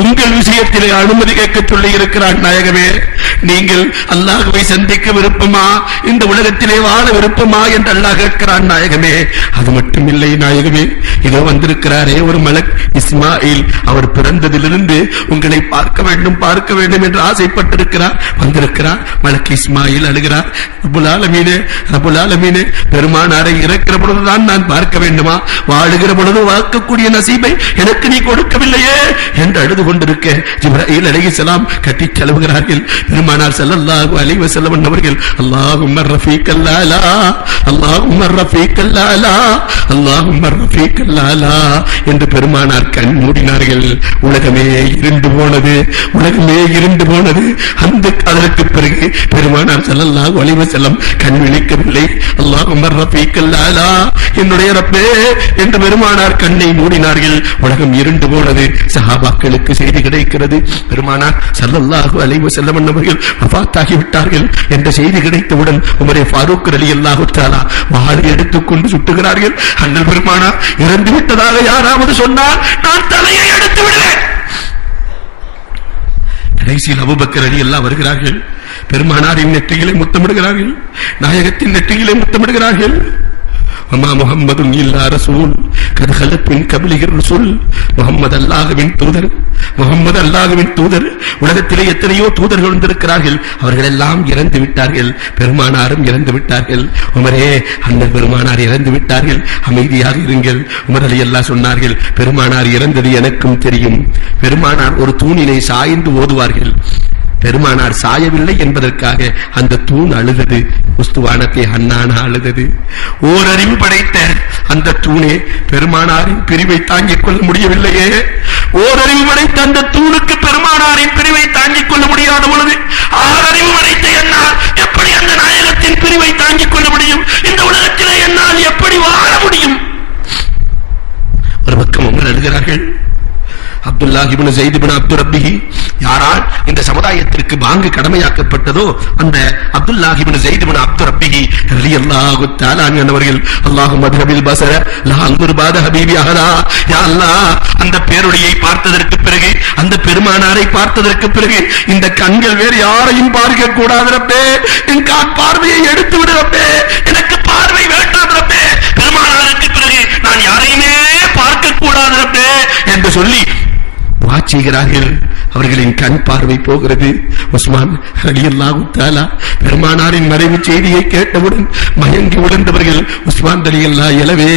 உங்கள் விஷயத்திலே அனுமதி கேட்க சொல்லி இருக்கிறான். நாயகமே, நீங்கள் அல்லாஹ்வை சந்திக்க விருப்பமா, இந்த உலகத்திலே வாழ விருப்பமா என்று அல்லாஹ் கேட்கிறான். நாயகமே, அது மட்டும் இல்லை நாயகமே, இதோ வந்திருக்கிறாரே ஒரு மலக் இஸ்மாயில், அவர் பிறந்ததிலிருந்து உங்களை பார்க்க வேண்டும் என்று ஆசைப்பட்டிருக்கிறார். வந்திருக்கிறார். மலக் இஸ்மாயில் அழுகிறார். ரப்புல் ஆலமீனே, பெருமானாரை இறக்கிற பொழுதுதான் நான் பார்க்க வேண்டுமா, வாழுகிற பொழுது வாக்கக்கூடிய நசீபை எனக்கு நீ கொடுக்கவில்லையே என்று அழுது கொண்டிருக்க ஜிப்ராயில் அலைஹிஸ்ஸலாம் கட்டிச் செலவுகிறார்கள். பெருமானார் ஸல்லல்லாஹு அலைஹி வஸல்லம் அவர்கள் அல்லாஹும்ம ரஃபீக்கல் அலா, அல்லாஹும்ம ரஃபீக்கல் அலா, அல்லாஹும்ம ரஃபீக்கல் அலா என்று பெருமானார் கண் மூடினார்கள். உலகமே இருண்டு போனது. அந்த அதற்கு பிறகு பெருமானார் ஸல்லல்லாஹு அலைஹி வஸல்லம் கண் விழிக்கவில்லை. அல்லாஹும்ம ரஃபீக்கல் அலா, என்னுடைய ரப்பே என்று பெருமானார் கண்ணை மூடினார்கள். உலகம் இருண்டு போனது. சஹாபாக்களுக்கு செய்தி கிடைக்கிறது, பெருமானார் ஸல்லல்லாஹு அலைஹி வஸல்லம் அவர்கள் வஃபாத்தாகி விட்டார்கள் என்ற செய்தி கிடைத்தவுடன் உமரே ஃபாரூக் ரலியல்லாஹு தஆலா வாளை எடுத்துக்கொண்டு சுட்டுகிறார்கள். அண்ணல் பெருமானார் இறந்து விட்டதாக யாராவது சொன்னால் நான் தலையை எடுத்து விடுவேன். கடைசியில் அபூபக்கர் ரலியல்லாஹு வருகிறார்கள். பெருமானாரின் நெற்றியிலே முத்தமிடுகிறார்கள். நாயகத்தின் நெற்றியிலே முத்தமிடுகிறார்கள். வமா முஹம்மதுன் இல்லா ரசூல் கத் ஹலத் மின் கப்லிஹி ரசூல். முஹம்மது அல்லாஹ்வின் தூதர். உலகத்திலே எத்தனையோ தூதர்கள் வந்திருக்கிறார்கள், அவர்கள் எல்லாம் இறந்து விட்டார்கள். பெருமானாரும் இறந்து விட்டார்கள். உமரே, அண்ணல் பெருமானார் இறந்து விட்டார்கள், அமைதியாக இருங்கள். உமர் ரலியல்லாஹு சொன்னார்கள், பெருமானார் இறந்தது எனக்கும் தெரியும். பெருமானார் ஒரு தூணினை சாய்ந்து ஓதுவார்கள். பெருமானார் சாயவில்லை என்பதற்காக அந்த தூண் அழுதது. உஸ்துவானத்தை ஹன்னானா அழுதது. ஓரறிவு படைத்த அந்த தூணே பெருமானாரின் பிரிவை தாங்கிக் கொள்ள முடியவில்லையே. ஓரறிவு படைத்த அந்த தூணுக்கு பெருமானாரின் பிரிவை தாங்கிக் கொள்ள முடியாத பொழுது ஆறறிவு படைத்த என்னால் எப்படி அந்த நாயகத்தின் பிரிவை தாங்கிக் கொள்ள முடியும்? இந்த உலகத்திலே என்னால் எப்படி வாழ முடியும்? ஒரு பக்கம் உங்கள் அழுகிறார்கள். அப்துல்லாஹ் இப்னு ஸைத் இப்னு அப்து ரப்பிஹி, யாரால் இந்த சமுதாயத்திற்கு பாங்கு கடமையாக்கப்பட்டதோ அந்த அப்துல்லாஹ் இப்னு ஸைத் இப்னு அப்து ரப்பிஹி ரலியல்லாஹு தஆலா அன்ஹு அல்லாஹும்ம மத்ஹபில் பஸர லா அன்துர் பாத ஹபீபி அஹதா. யா அல்லாஹ், அந்த பேருடையை பார்த்ததற்கு பிறகு, அந்த பெருமானாரை பார்த்ததற்கு பிறகு இந்த கண்கள் வேறு யாரையும் பார்க்க கூடாது ரப்பே. என் கண் பார்வையை எடுத்து விடு ரப்பே. எனக்கு பார்வை வேண்டாம் ரப்பே. பெருமானாருக்கு பிறகு நான் யாரையுமே பார்க்க கூடாது ரப்பே என்று சொல்லி செய்கிறார்கள். அவர்களின் கண் பார்வை போகிறது. உஸ்மான் ரலியல்லாஹு தஆலா பெருமானாரின் மறைவு செய்தியை கேட்டவுடன் மயங்கி விழுந்தவர்கள். உஸ்மான் ரலியல்லாஹு எழவே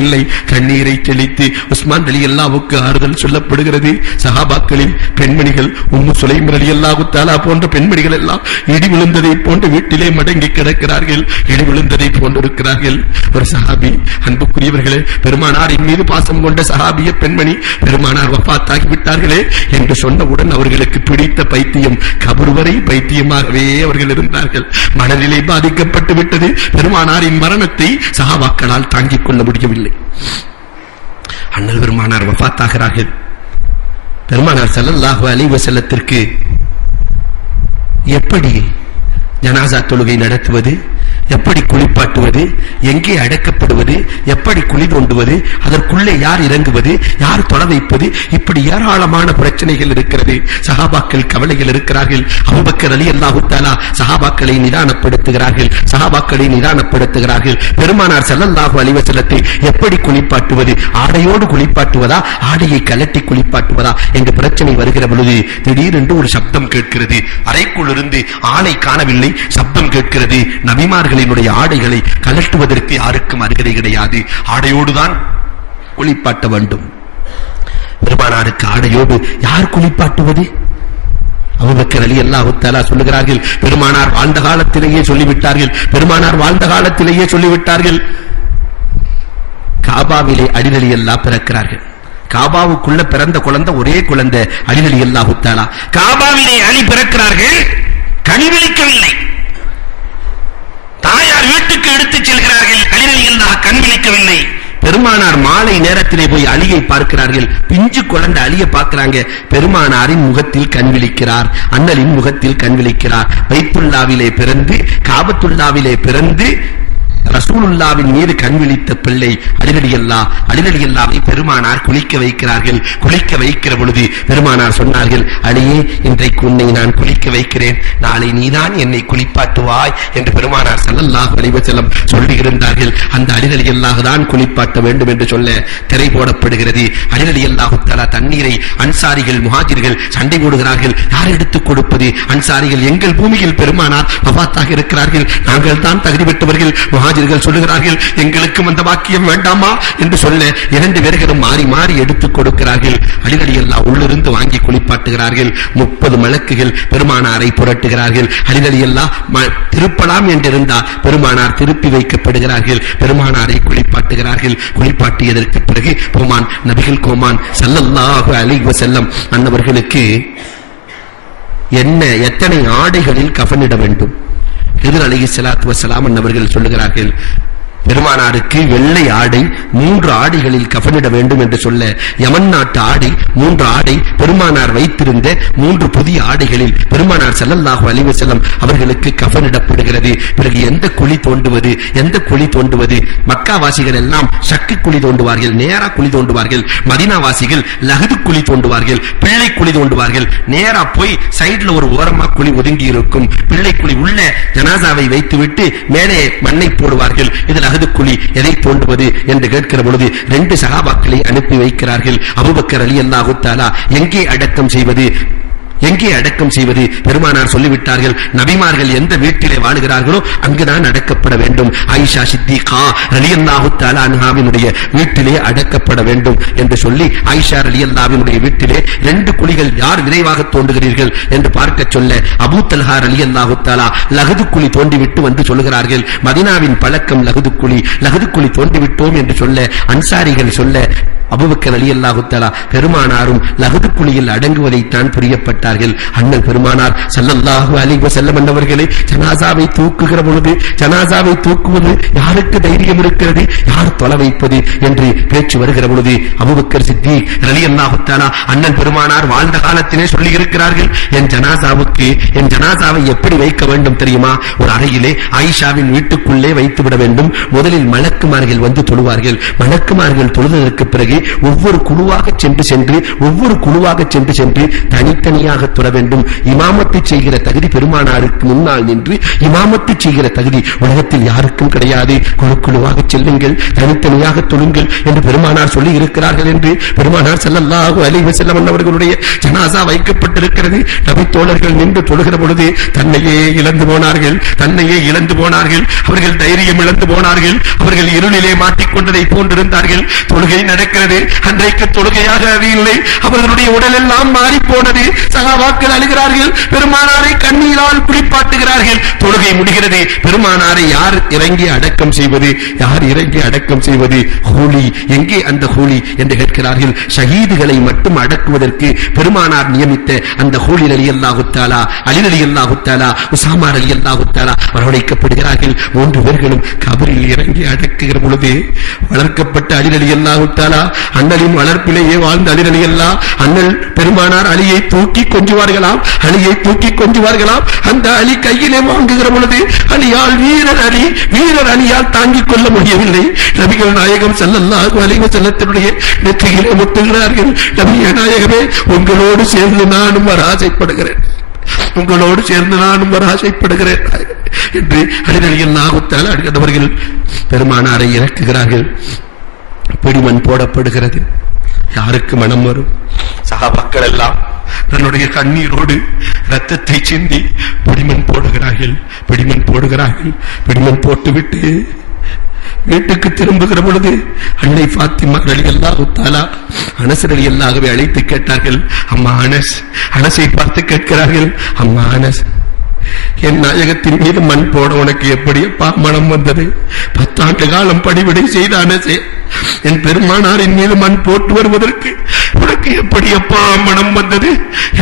இல்லை. கண்ணீரை தெளித்து உஸ்மான் ரலியல்லாஹுவுக்கு ஆறுதல் சொல்லப்படுகிறது. சஹாபாக்களின் பெண்மணிகள் உம்மு சுலைம் ரலியல்லாஹு தஆலா போன்ற பெண்மணிகள் எல்லாம் இடி விழுந்ததை போன்று வீட்டிலே மடங்கி கிடக்கிறார்கள். இடி விழுந்ததை போன்றிருக்கிறார்கள். ஒரு சஹாபி, அன்புக்குரியவர்களே, பெருமானாரின் மீது பாசம் கொண்ட சஹாபிய பெண்மணி பெருமானார் வஃபாத்தாகி விட்டார்களே என்று சொன்னவுடன் அவர்களுக்கு பிடித்த பைத்தியம், கபர் வரை பைத்தியமாகவே அவர்கள் இருந்தார்கள். மனநிலை பாதிக்கப்பட்டு விட்டது. பெருமானாரின் மரணத்தை சஹாபாக்களால் தாங்கிக் கொள்ள முடியவில்லை. அண்ணல் பெருமானார் வஃபாத்தாகிறார்கள். பெருமானார் ஸல்லல்லாஹு அலைஹி வஸல்லத்திற்கு எப்படி ஜனாசா தொழுகை நடத்துவது, எப்படி குளிப்பாட்டுவது, எங்கே அடக்கப்படுவது, எப்படி குழி தோண்டுவது, அதற்குள்ளே யார் இறங்குவது, யார் தொட வைப்பது, இப்படி ஏராளமான பிரச்சனைகள் இருக்கிறது. சஹாபாக்கள் கவலைகள் இருக்கிறார்கள். அபூபக்கர் ரலியல்லாஹு தஆலா சஹாபாக்களை நிதானப்படுத்துகிறார்கள். பெருமானார் ஸல்லல்லாஹு அலைஹி வஸல்லத்தை எப்படி குளிப்பாட்டுவது, ஆடையோடு குளிப்பாட்டுவதா, ஆடையை கலட்டி குளிப்பாட்டுவதா என்ற பிரச்சனை வருகிற பொழுது திடீரென்று ஒரு சப்தம் கேட்கிறது. அறைக்குள் இருந்து ஆளை காணவில்லை, சப்தம் கேட்கிறது. நபிமார்களினுடைய ஆடைகளை கலட்டுவதற்கு யாருக்கும் அருகதை கிடையாது. ஆடையோடுதான் குளிப்பாட்ட வேண்டும். பெருமானாருக்கு ஆடையோடு யார் குளிப்பாட்டுவது? அபூபக்கர் ரலியல்லாஹு தஆலா சொல்லுகிறார்கள், பெருமானார் வாழ்ந்த காலத்திலேயே சொல்லிவிட்டார்கள். காபாவிலே அலி ரலியல்லாஹு பிறக்கிறார்கள். காபாவுக்குள்ள பிறந்த குழந்தை ஒரே குழந்தை அலி ரலியல்லாஹு தஆலா. காபாவிலே அலி பிறக்கிறார்கள், கண்விழிக்கவில்லை. தாயார் வீட்டுக்கு எடுத்துச் செல்கிறார்கள், அலி ரலியல்லாஹு கண்விழிக்கவில்லை. பெருமானார் மாலை நேரத்திலே போய் அலியை பார்க்கிறார்கள். பிஞ்சு குழந்தை அலியை பார்க்கிறாங்க. பெருமானாரின் முகத்தில் கண்விழிக்கிறார், அண்ணலின் முகத்தில் கண்விழிக்கிறார். பைத்துல்லாவிலே பிறந்து, காபத்துல்லாவிலே பிறந்து ரசூலுல்லாவின் மீது கண் விழித்த பிள்ளை அலிரலியல்லாவை பெருமானார் குளிக்க வைக்கிறார்கள். குளிக்க வைக்கிற பொழுது பெருமானார் சொன்னார்கள், அலியே, இன்றைக்கு உன்னை நான் குளிக்க வைக்கிறேன், நாளை நீதான் என்னை குளிப்பாட்டுவாய் என்று பெருமானார் ஸல்லல்லாஹு அலைஹி வஸல்லம் சொல்லி இருந்தார்கள். அந்த அலிரலியல்லாஹு தான் குளிப்பாட்ட வேண்டும் என்று சொல்ல திரை போடப்படுகிறது. அலிரலியல்லாஹு தஆலா தண்ணீரை அன்சாரிகள் முஹாஜிர்கள் சண்டை போடுகிறார்கள். யார் எடுத்துக் கொடுப்பது? அன்சாரிகள், எங்கள் பூமியில் பெருமானார் வஃபாத்தாக இருக்கிறார்கள், நாங்கள் தான் தகுதி பெற்றவர்கள். முஹாஜிர்கள் சொல்லுகிறார்கள், எங்களுக்கும் அந்த வாக்கியம் வேண்டாமா என்று சொல்ல இரண்டு பேர்களும் மாறி மாறி எடுத்துக் கொடுக்கிறார்கள். அலி ரலியல்லாஹு உள்ளிருந்து வாங்கி குளிப்பாட்டுகிறார்கள். 30 மலக்குகள் பெருமானாரை புரட்டுகிறார்கள். அலி ரலியல்லாஹு திருப்பலாம் என்றிருந்தால் பெருமானார் திருப்பி வைக்கப்படுகிறார்கள். பெருமானாரை குளிப்பாட்டுகிறார்கள். குளிப்பாட்டியதற்கு பிறகு கோமான் நபிகள் கோமான் ஸல்லல்லாஹு அலைஹி வஸல்லம் அன்னவர்களுக்கு எத்தனை ஆடைகளில் கஃனிட வேண்டும்? ஹிதர் அலைஹிஸ்ஸலாத்து வஸ்ஸலாம் அன்னவர்கள் சொல்லுகிறார்கள், பெருமானாருக்கு வெள்ளை ஆடை 3 ஆடைகளில் கஃனிட வேண்டும் என்று சொல்ல யமன் நாட்டு ஆடை 3 ஆடை பெருமானார் வைத்திருந்த 3 புதிய ஆடைகளில் பெருமானார் ஸல்லல்லாஹு அலைஹி வஸல்லம் அவர்களுக்கு கஃனிடப்படுகிறது. பிறகு எந்த குழி தோண்டுவது? மக்காவாசிகள் எல்லாம் ஷக்கு குழி தோண்டுவார்கள், நேரா குழி தோண்டுவார்கள். மதீனாவாசிகள் லஹது குழி தோண்டுவார்கள், பிள்ளை குழி தோண்டுவார்கள். நேரா போய் சைடுல ஒரு ஓரமா குழி ஒதுங்கி இருக்கும், பிள்ளை குழி உள்ள ஜனாசாவை வைத்துவிட்டு மேலே மண்ணை போடுவார்கள். இதில் குழி எதை தோண்டுவது என்று கேட்கிற பொழுது 2 சஹாபாக்களை அனுப்பி வைக்கிறார்கள். அபூபக்கர் ரலியல்லாஹு தஆலா எங்கே அடக்கம் செய்வது? பெருமானார் சொல்லிவிட்டார்கள், நபிமார்கள் எந்த வீட்டிலே வாழுகிறார்களோ அங்குதான் அடக்கப்பட வேண்டும். ஆயிஷா சித்திகா ரலியல்லாஹு தஆலா அன்ஹாவினுடைய வீட்டிலே அடக்கப்பட வேண்டும் என்று சொல்லி ஆயிஷா ரலியல்லாஹுவினுடைய வீட்டிலே 2 குழிகள் யார் விரைவாக தோண்டுகிறீர்கள் என்று பார்க்க சொல்ல அபூ தல்ஹா ரலியல்லாஹு தஆலா லஹது குழி தோண்டிவிட்டு வந்து சொல்லுகிறார்கள், மதீனாவின் பழக்கம் லஹது குழி தோண்டிவிட்டோம் என்று சொல்ல அன்சாரிகள் சொல்ல அபூபக்கர் ரலியல்லாஹு தஆலா பெருமானாரும் லஹது குழியில் அடங்குவதைத்தான் புரியப்பட்டார்கள். அண்ணல் பெருமானார் ஸல்லல்லாஹு அலைஹி வஸல்லம் அவர்களே ஜனாசாவை தூக்குகிற பொழுது ஜனாசாவை தூக்குவது யாருக்கு தைரியம் இருக்கிறது, யார் தொலை வைப்பது என்று பேச்சு வருகிற பொழுது அபூபக்கர் சித்திக் ரலியல்லாஹு தஆலா அண்ணன் பெருமானார் வாழ்ந்த காலத்திலே சொல்லி இருக்கிறார்கள், என் ஜனாசாவை எப்படி வைக்க வேண்டும் தெரியுமா? ஒரு அறையிலே ஆயிஷாவின் வீட்டுக்குள்ளே வைத்துவிட வேண்டும். முதலில் மலக்குமார்கள் வந்து தொழுவார்கள். மலக்குமார்கள் தொழுததற்கு பிறகு ஒவ்வொரு குழுவாக சென்று தனித்தனியாக தொழ வேண்டும். இமாமத்தை செய்கிற தகுதி பெருமானாருக்கு முன்னால் நின்று இமாமத்தை செய்கிற தகுதி உலகத்தில் யாருக்கும் கிடையாது. குழுவாக செல்லுங்கள், தனித்தனியாக தொழுங்கள் என்று பெருமானார் சொல்லி இருக்கிறார்கள் என்று பெருமானார் ஸல்லல்லாஹு அலைஹி வஸல்லம் அவர்களுடைய ஜனாசா வைக்கப்பட்டிருக்கிறது. நபி தோழர்கள் நின்று தொழுகிற பொழுது தன்னையே இழந்து போனார்கள். அவர்கள் தைரியம் இழந்து போனார்கள். அவர்கள் இருளிலே மாட்டிக்கொண்டதை போன்றிருந்தார்கள். தொழுகை நடக்கிறது. அன்றைக்கு தொழுகையாக இல்லை, அவர்களுடைய உடல் எல்லாம் மாறி போனது. சஹாபாக்கள் அழுகிறார்கள், பெருமானாரை கண்ணீரால் குளிப்பாட்டுகிறார்கள். தொழுகை முடிகிறது. பெருமானாரை யார் இறங்கி அடக்கம் செய்வது? ஹூலி எங்கே அந்த ஹூலி என்று கேட்கிறார்கள். ஷஹீதுகளை மட்டும் அடக்குவதற்கு பெருமானார் நியமித்த அந்த ஹூலி ரலியல்லாஹு தஆலா, அலி ரலியல்லாஹு தஆலா, உஸாமா ரலியல்லாஹு தஆலா வரவழைக்கப்படுகிறார்கள். 3 பேர்களும் கபரில் இறங்கி அடக்குகிற பொழுது வளர்க்கப்பட்ட அலி ரலியல்லாஹு தஆலா, அண்ணலின் வளர்ப்பிலேயே வாழ்ந்த அலி ரலியல்லாஹு, அண்ணல் பெருமானார் அலியை தூக்கி கொஞ்சுவார்களாம். அந்த அலி கையிலே வாங்குகிற பொழுது அலியால் வீரர் அலியால் தாங்கிக் கொள்ள முடியவில்லை. நபிகள் நாயகம் ஸல்லல்லாஹு அலைஹி வஸல்லத்தினுடைய நெற்றியிலே முத்துகிறார்கள், நபியே நாயகமே, உங்களோடு சேர்ந்து நானும் வர ஆசைப்படுகிறேன் என்று அலி ரலியல்லாஹு தஆலா அவர்கள் பெருமானாரை இறக்குகிறார்கள். பிடிமண் போடப்படுகிறது. யாருக்கு மனம் வரும்? சஹாபாக்கள் எல்லாம் தன்னுடைய கண்ணீரோடு ரத்தத்தை சிந்தி பிடிமண் போடுகிறார்கள். பிடிமண் போட்டுவிட்டு வீட்டுக்கு திரும்புகிற பொழுது அன்னை ஃபாத்திமா ரலியல்லாஹு தஆலா அனஸ் ரலியல்லாஹுவை அழைத்து கேட்டார்கள். அம்மா அனஸை பார்த்து கேட்கிறார்கள், அம்மா அனஸ், என் நாயகத்தின் மீது மண் போட உனக்கு எப்படி மனம் வந்தது? 10 ஆண்டு காலம் பணிவிடை செய்த அனஸே, என் பெருமானாரின் மீது மண் போட்டு வருவதற்கு உனக்கு உனக்கு எப்படி அப்பா மனம் வந்தது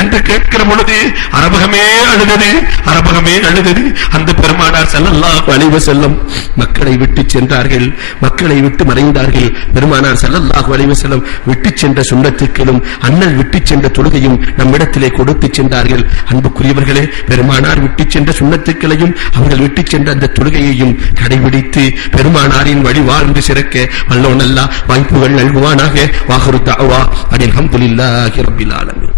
என்று கேட்கிற பொழுது அரபகமே அழுதது, அரபகமே அழுதது. அந்த பெருமானார் ஸல்லல்லாஹு அலைஹி வஸல்லம் மக்களை விட்டு சென்றார்கள், மக்களை விட்டு மறைந்தார்கள். பெருமானார் ஸல்லல்லாஹு அலைஹி வஸல்லம் விட்டு சென்ற சுன்னத்துக்களும் அண்ணல் விட்டு சென்ற தொழுகையும் நம்மிடத்திலே கொடுத்து சென்றார்கள். அன்புக்குரியவர்களே, பெருமானார் விட்டு சென்ற சுன்னத்துக்களையும் அவர்கள் விட்டு சென்ற அந்த தொழுகையையும் கடைபிடித்து பெருமானாரின் வழி வாழ்ந்து சிறக்க வல்லோன் அல்லாஹ் வாய்ப்புகள் நல்குவானாக. வாஹிரு தஅவா அனில் ஹம்துலில்லாஹி ரப்பில் ஆலமீன்.